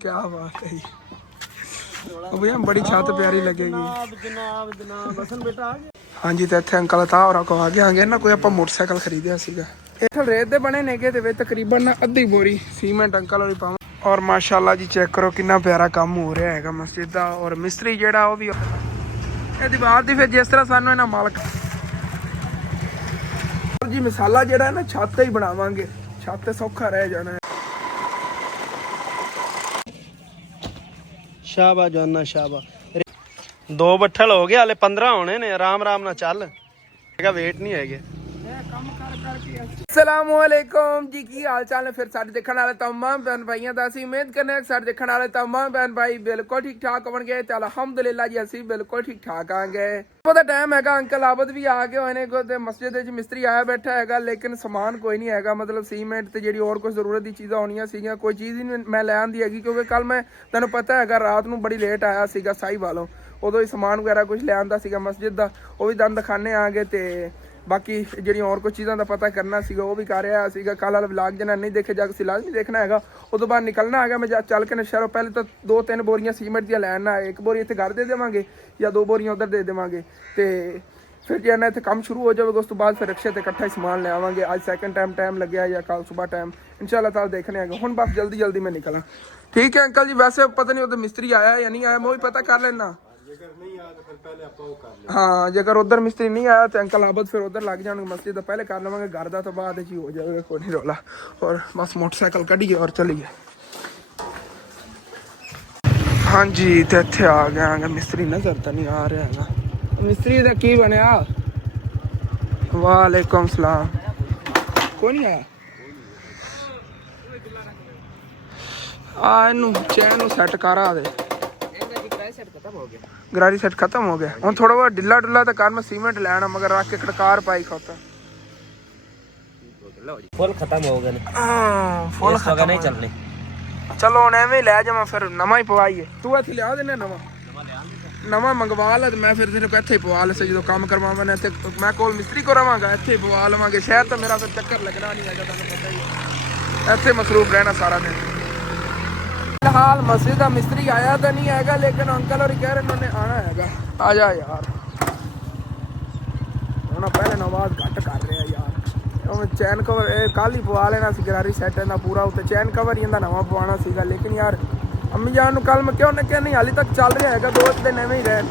क्या बात है भैया, बड़ी छत प्यारी लगेगी। जनाब जनाब हसन बेटा आ गया। हाँ जी, तो इतने अंकल था और को आगे आ गया ना कोई, ਆਪਾਂ ਮੋਟਰਸਾਈਕਲ ਖਰੀਦਿਆ ਸੀਗਾ। ਇੱਥੇ ਰੇਤ ਦੇ ਬਣੇ ਨੇਗੇ ਤੇ ਵਿੱਚ ਤਕਰੀਬਨ ਅੱਧੀ ਬੋਰੀ ਸੀਮੈਂਟ ਅੰਕਲ ਹੋਰੀ ਪਾਵਾਂ। ਔਰ ਮਾਸ਼ਾਅੱਲਾ ਜੀ ਚੈੱਕ ਕਰੋ ਕਿੰਨਾ ਪਿਆਰਾ ਕੰਮ ਹੋ ਰਿਹਾ ਹੈਗਾ ਮਸਜਿਦ ਦਾ। ਔਰ ਮਿਸਤਰੀ ਜਿਹੜਾ ਉਹ ਵੀ ਇਹ ਦੀਵਾਰ ਦੀ ਫਿਰ ਜਿਸ ਤਰ੍ਹਾਂ ਸਾਨੂੰ ਇਹਨਾਂ ਮਾਲਕ ਜੀ ਮਿਸਾਲਾ ਜਿਹੜਾ ਹੈ ਨਾ ਛੱਤ ਤੇ ਹੀ ਬਣਾਵਾਂਗੇ, ਛੱਤ ਤੇ ਸੌਖਾ ਰਹਿ ਜਾਣਾ ਹੈ। शाबा जाना शाबा। 2 ਬੱਠਲ ਹੋ ਗਏ, ਹਾਲੇ 15 ਹੋਣੇ ਨੇ। ਆਰਾਮ ਆਰਾਮ ਨਾਲ ਚੱਲ, ਹੈਗਾ ਵੇਟ ਨਹੀਂ ਹੈਗੇ। अस्सलामुअलैकुम जी, की हाल चाल है? फिर सारे देखने वाले तमाम बहन भाइयों का असी उम्मीद करने सारे देखने वाले तमाम बहन भाई बिल्कुल ठीक ठाक होंगे। तो अलहमदुलिल्लाह जी असी बिल्कुल ठीक ठाक आएंगे। ਉਹਦਾ ਟਾਈਮ ਹੈਗਾ, ਅੰਕਲ ਆਬਦ ਵੀ ਆ ਗਏ ਹੋਏ ਨੇ ਤੇ ਮਸਜਿਦ ਵਿੱਚ ਮਿਸਤਰੀ ਆਇਆ ਬੈਠਾ ਹੈਗਾ, ਲੇਕਿਨ ਸਮਾਨ ਕੋਈ ਨਹੀਂ ਹੈਗਾ। ਮਤਲਬ ਸੀਮੈਂਟ ਤੇ ਜਿਹੜੀ ਹੋਰ ਕੋਈ ਜ਼ਰੂਰਤ ਦੀ ਚੀਜ਼ਾਂ ਹੋਣੀਆਂ ਸੀਗੀਆਂ, ਕੋਈ ਚੀਜ਼ ਹੀ ਨਹੀਂ ਮੈਂ ਲੈ ਆਂਦੀ ਹੈਗੀ, ਕਿਉਂਕਿ ਕੱਲ ਮੈਂ ਤੁਹਾਨੂੰ ਪਤਾ ਹੈਗਾ ਰਾਤ ਨੂੰ ਬੜੀ ਲੇਟ ਆਇਆ ਸੀਗਾ ਸਾਈ ਵਾਲੋਂ। ਉਦੋਂ ਹੀ ਸਮਾਨ ਵਗੈਰਾ ਕੁਝ ਲੈ ਆਂਦਾ ਸੀਗਾ ਮਸਜਿਦ ਦਾ, ਉਹ ਵੀ ਦੰਦ ਦਿਖਾਣੇ ਆ ਗਏ। ਤੇ ਬਾਕੀ ਜਿਹੜੀਆਂ ਹੋਰ ਕੁਝ ਚੀਜ਼ਾਂ ਦਾ ਪਤਾ ਕਰਨਾ ਸੀਗਾ ਉਹ ਵੀ ਕਰ ਰਿਹਾ ਸੀਗਾ। ਕੱਲ੍ਹ ਵਾਲਾ ਵਲਾਗ ਜਿਹਨਾਂ ਨਹੀਂ ਦੇਖੇ ਜਾ ਕੇ ਲਾਜ਼ਮੀ ਦੇਖਣਾ ਹੈਗਾ। ਉਦੋਂ ਬਾਅਦ ਨਿਕਲਣਾ ਹੈਗਾ, ਮੈਂ ਚੱਲ ਕੇ ਨਸ਼ਹਿਰੋਂ ਪਹਿਲੇ ਤਾਂ 2-3 ਬੋਰੀਆਂ ਸੀਮੈਂਟ ਦੀਆਂ ਲੈਣ ਨਾ, 1 ਬੋਰੀ ਇੱਥੇ ਘਰ ਦੇ ਦੇਵਾਂਗੇ ਜਾਂ 2 ਬੋਰੀਆਂ ਉਧਰ ਦੇ ਦੇਵਾਂਗੇ। ਤੇ ਫਿਰ ਜੇ ਨਾ ਇੱਥੇ ਕੰਮ ਸ਼ੁਰੂ ਹੋ ਜਾਵੇਗਾ ਉਸ ਤੋਂ ਬਾਅਦ ਫਿਰ ਰਿਕਸ਼ੇ ਤੇ ਇਕੱਠਾ ਹੀ ਸਮਾਨ ਲੈ ਆਵਾਂਗੇ। ਅੱਜ ਸੈਕਿੰਡ ਟਾਈਮ ਲੱਗਿਆ ਜਾਂ ਕੱਲ ਸਵੇਰ ਟਾਈਮ ਇਨਸ਼ਾਅੱਲਾ ਤਾਲਾ ਦੇਖਣੇ ਹੈਗਾ। ਹੁਣ ਬਸ ਜਲਦੀ ਮੈਂ ਨਿਕਲਾਂ। ਠੀਕ ਹੈ ਅੰਕਲ ਜੀ, ਵੈਸੇ ਪਤਾ ਨਹੀਂ ਉਧਰ ਮਿਸਤਰੀ ਆਇਆ ਜਾਂ ਨਹੀਂ ਆਇਆ, ਮੈਂ ਉਹ ਵੀ ਪਤਾ ਕਰ ਲੈਣਾ। हाँ, जेकर उधर मिस्त्री नहीं आया तो अंकल आबद फिर उधर लग जाएंगे मस्जिद तो पहले कर लवेंगे, घर का तो बाद ही हो जाएगा, कोई नहीं रोला। और बस मोटरसाइकिल कढ़िए और चलिए। हाँ जी, तो इतने आ गया मिस्त्री, नजर तो नहीं आ रहा है मिस्त्री का की बनया। वालेकुम सलाम, कोई नहीं आया। इनू चैन सैट करा दे, गरारी सेट खत्म हो गया। हम थोड़ा बहुत ढिला ढुला तो कर, मैं सीमेंट लेना मगर रख के कड़कार पाई खाता फुल खत्म हो गए। फुल खत्म नहीं चलने। चलो हुण एवें लै जावां, फिर नवा ही पवाईए। तू इत्थे लिया देना नवा मंगवा ला, मैं फिर तेरे को इत्थे ही पवा ले जो काम करवावां ना। इत्थे मैं कोल मिस्त्री को रवांगा, इत्थे ही पवा लवांगे। शहर तो मेरा फिर चक्कर लगना नहीं हैगा, तुहानूं पता ही है। इत्थे मसरूफ रहना सारा दिन। फिलहाल मस्जिद का मिस्त्री आया तो नहीं हैगा, लेकिन अंकल और कह रहे उन्होंने आना हैगा। आ जा यार, उन्होंने पहले नवाज घट कर रहे यार। चैन कवर कल ही पवा लेना सी, गरारी सैट इहदा पूरा उत्ते चैन कवर ही इहदा नवा पवाना सीगा। लेकिन यार अम्मी जान नूं कल मैं क्यों ने क्या नहीं, हाली तक चल रहा हैगा, 2 दिन एवें ही रहे।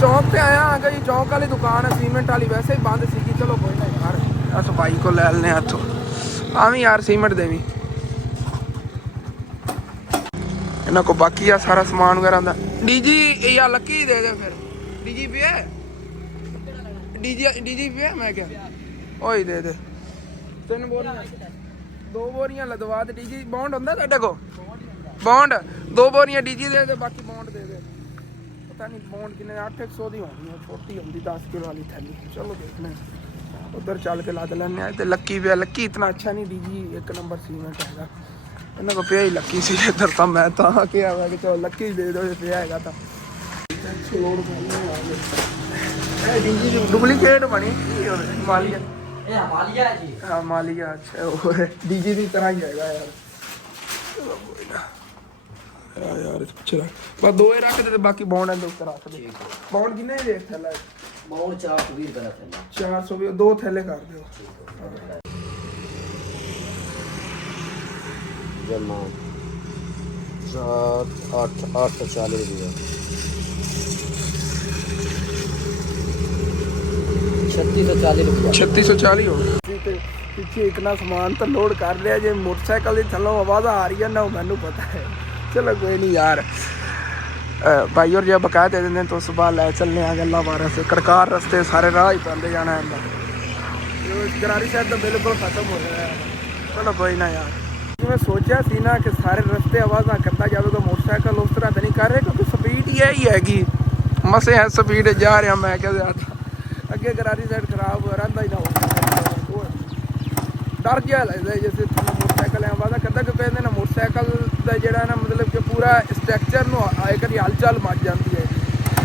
चौक पे आया आगे जी, चौक वाली दुकान है सीमेंट वाली, वैसे ही बंद सी। चलो कोई ना यार, इस भाई को ले लेने हथों आवी यार सीमेंट देवी। इन्हों को बाकी है सारा सामान वगैरह। डीजी या लक्की दे दे फिर। डीजी पे है, डीजी पे है। मैं क्या ओही दे दे 3 बोरियां, 2 बोरियां लदवा दे। डीजी बॉन्ड होंदा तेरे को? बॉन्ड 2 बोरियां डीजी दे दे, बाकी बॉन्ड दे दे। पता नहीं बॉन्ड कितने 800 की होनी है, छोटी होती 10 किलो वाली थैली। चलो देखने उधर चल के लद लेने। तो लक्की पे, लक्की इतना अच्छा नहीं, डीजी 1 नंबर सीमेंट है। इन्होंने को पे ही लक्की सी इधर तो मैं तो क्या हुआ कि चलो लक्की दे दो पे है तो। डीजी डुप्लीकेट बनी हिमालय। हाँ मालिया, अच्छा डीजी की तरह ही है यार। यार चलो बस 2 ही रख दे, बाकी बॉन्ड है ऊपर रख दे। बॉन्ड कितने देख थैला? बॉन्ड 420 का थैला। 420, 2 थैले कर दो। जमा 7 8 840 रुपया 3640 रुपया 3640 हो। पीछे इतना सामान तो लोड कर लिया, जो मोटरसाइकिल थलों आवाज़ आ रही है ना, मैनू पता है। चलो कोई नहीं यार, भाई और जब बकाया दे देंगे तो सुबह ले चलने आ गल्ला 12 से। कड़कार रस्ते सारे राह ही पाते जाना है। गरारी साइड तो बिल्कुल खत्म हो गया है। चलो कोई ना यार, मैं सोचा सी ना कि सारे रस्ते आवाज़ करता जाए तो मोटरसाइकिल उस तरह तो नहीं कर रहे, क्योंकि स्पीड यही हैगी। मसे है स्पीड जा रहा मैं क्या ज़्यादा अगे गरारी साइड खराब हो रहा ही ना हो। डर जहा लगता है जैसे मोटरसाइकिल आवाज़ करता, क्योंकि ना मोटरसाइकिल ਦਾ ਜਿਹੜਾ ਨਾ ਮਤਲਬ ਕਿ ਪੂਰਾ ਸਟਰਕਚਰ ਨੂੰ ਇੱਕ ਵਾਰੀ ਹਲਚਲ ਮੱਚ ਜਾਂਦੀ ਹੈ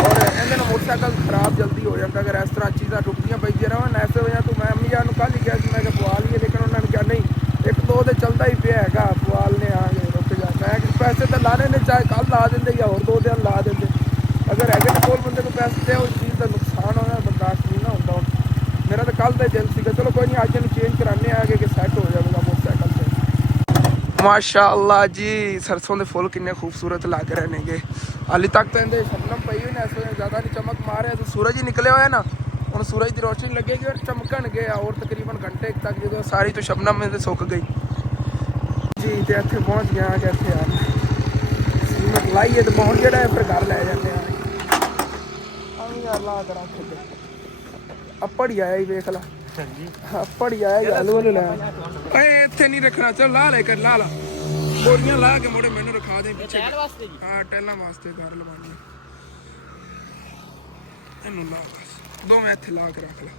ਔਰ ਇਹਦੇ ਨਾਲ ਮੋਟਰਸਾਈਕਲ ਖਰਾਬ ਜਲਦੀ ਹੋ ਜਾਂਦਾ ਅਗਰ ਇਸ ਤਰ੍ਹਾਂ ਚੀਜ਼ਾਂ ਟੁੱਟਦੀਆਂ ਪਈਆਂ ਰਹਿਣ ਐਸੇ ਵਜ੍ਹਾ ਤੋਂ ਮੈਂ ਅੰਮੀ ਜਾਨ ਨੂੰ ਕੱਲ੍ਹ ਹੀ ਕਿਹਾ ਸੀ ਮੈਂ ਕਿਹਾ ਪਵਾ ਲਈਏ ਲੇਕਿਨ ਉਹਨਾਂ ਨੇ ਕਿਹਾ ਨਹੀਂ ਇੱਕ ਦੋ ਤੇ ਚੱਲਦਾ ਹੀ ਪਿਆ ਹੈਗਾ ਪਵਾਲ ਨੇ ਆ ਗਏ ਰੁਕ ਜਾ ਮੈਂ ਕਿ ਪੈਸੇ ਤਾਂ ਲਾਣੇ ਨੇ ਚਾਹੇ ਕੱਲ੍ਹ ਲਾ ਦਿੰਦੇ ਜਾਂ ਹੋਰ 2 ਦਿਨ ਲਾ ਦਿੰਦੇ ਅਗਰ ਹੈਗੇ ਨੇ ਕੋਲ ਬੰਦੇ ਨੂੰ ਪੈਸੇ ਤੇ ਉਸ ਚੀਜ਼ ਦਾ ਨੁਕਸਾਨ ਹੋਣਾ ਬਰਦਾਸ਼ਤ ਨਹੀਂ ਨਾ ਹੁੰਦਾ ਮੇਰਾ ਤਾਂ ਕੱਲ੍ਹ ਦਾ ਦਿਨ ਸੀਗਾ ਚਲੋ ਕੋਈ ਨਹੀਂ ਅੱਜ ਇਹਨੂੰ ਚੇਂਜ ਕਰਾਉਂਦੇ ਆ ਕਿ ਸੈੱਟ ਹੋ ਜਾਵੇਗਾ ਮੋਟਰਸਾਈਕਲ ਤੇ ਮਾਸ਼ਾਅੱਲਾ ਜੀ ਸਰਸੋਂ ਦੇ ਫੁੱਲ ਕਿੰਨੇ ਖੂਬਸੂਰਤ ਲੱਗ ਰਹੇ ਨੇਗੇ ਹਾਲੇ ਤੱਕ ਤਾਂ ਇਹਦੇ ਸ਼ਬਨਮ ਪਈ ਹੋਈ ਨੇ ਇਸ ਵੇਲੇ ਜ਼ਿਆਦਾ ਨਹੀਂ ਚਮਕ ਮਾਰ ਰਿਹਾ ਤੇ ਸੂਰਜ ਹੀ ਨਿਕਲਿਆ ਹੋਇਆ ਨਾ ਹੁਣ ਸੂਰਜ ਦੀ ਰੋਸ਼ਨੀ ਲੱਗੇਗੀ ਔਰ ਚਮਕਣਗੇ ਔਰ ਤਕਰੀਬਨ ਘੰਟੇ ਤੱਕ ਜਦੋਂ ਸਾਰੀ ਤੋਂ ਸ਼ਬਨਮ ਇਹਦੇ ਸੁੱਕ ਗਈ ਜੀ ਤੇ ਇੱਥੇ ਪਹੁੰਚ ਗਿਆ ਕਿ ਇੱਥੇ ਆ ਸੀਮਟ ਲਾਈਏ ਤੇ ਪਹੁੰਚ ਜਿਹੜਾ ਹੈ ਫਿਰ ਘਰ ਲੈ ਜਾਂਦੇ ਆ ਲਾ ਕੇ ਰੱਖ ਅੱਪੜੀ ਆਇਆ ਹੀ ਵੇਖ ਲਾ ਹਾਂਜੀ ਅੱਪੜੀ ਆਇਆ ਆਲੂ ਵਾਲੇ ਲੈ ਓਏ ਇੱਥੇ ਨਹੀਂ ਰੱਖਣਾ ਚਲ ਲਾ ਲੈ ਕਰ ਲਾ ਬੋਰੀਆਂ ਲਾ ਕੇ ਮੋੜੇ ਮੈਨੂੰ ਰਖਾ ਦੇ ਪਿੱਛੇ ਟੈਲ ਵਾਸਤੇ ਜੀ ਹਾਂ ਟੈਲਾਂ ਵਾਸਤੇ ਕਰ ਲਵਾਉਣੀ ਇਹਨੂੰ ਲਾ ਬਸ ਦੋਵੇਂ ਇੱਥੇ ਲਾ ਕੇ ਰੱਖ ਲਾ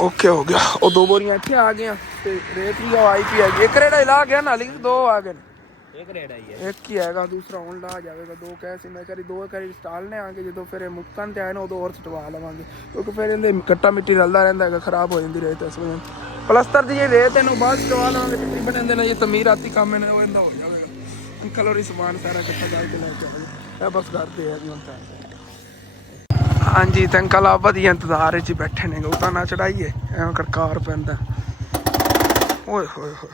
ਓਕੇ ਹੋ ਗਿਆ ਉਹ 2 ਬੋਰੀਆਂ ਇੱਥੇ ਆ ਗਈਆਂ ਤੇ ਰੇਤ ਵੀ ਆਈ ਪਈ ਹੈਗੀ ਇੱਕ ਰੇੜਾ ਲਾ ਗਿਆ ਨਾਲੀ 2 ਆ ਗਏ ਇੱਕ ਰੇੜਾ ਹੀ ਹੈ ਇੱਕ ਹੀ ਹੈਗਾ ਦੂਸਰਾ ਹੁਣ ਲਾ ਜਾਵੇਗਾ 2 ਕਹਿ ਸੀ ਮੈਂ ਕਰੀ 2 ਕਰੀ ਸਟਾਲ ਨੇ ਆਗੇ ਜਦੋਂ ਫਿਰ ਇਹ ਮੁੱਕਣ ਤੇ ਆਏ ਨਾ ਉਦੋਂ ਹੋਰ ਸਟਵਾ ਲਵਾਂਗੇ ਕਿਉਂਕਿ ਫਿਰ ਇਹਦੇ ਕੱਟਾ ਮਿੱਟੀ ਰਲਦਾ ਰਹਿੰਦਾ ਹੈਗਾ ਖਰਾਬ ਹੋ ਜਾਂਦੀ ਰੇਤ ਇਸ ਵੇਲੇ ਪਲਸਤਰ ਦੀ ਇਹ ਰੇਤ ਇਹਨੂੰ ਬਾਅਦ ਸਟਵਾ ਲਵਾਂਗੇ ਤਕਰੀਬਨ ਇਹਦੇ ਨਾਲ ਇਹ ਤਮੀਰ ਰਾਤੀ ਕੰਮ ਇਹਨੇ ਉਹ ਇਹਦਾ ਹੋ ਜਾਵੇਗਾ ਅੰਕਲ ਹੋਰੀ ਸਮਾਨ ਸਾਰਾ ਇਕੱਠਾ ਕਰਕੇ ਲੈ ਕੇ ਆਵਾਂਗੇ ਇਹ ਬਸ ਕਰਦੇ ਆ ਜੀ ਹੁਣ ਤਾਂ ਹਾਂਜੀ ਤੇ ਅੰਕਲ ਆ ਵਧੀਆ ਇੰਤਜ਼ਾਰ 'ਚ ਬੈਠੇ ਨੇ ਉਹ ਤਾਂ ਨਾ ਚੜਾਈਏ ਐਵੇਂ ਕਰਕਾਰ ਪੈਂਦਾ ਓਏ ਹੋਏ ਹੋਏ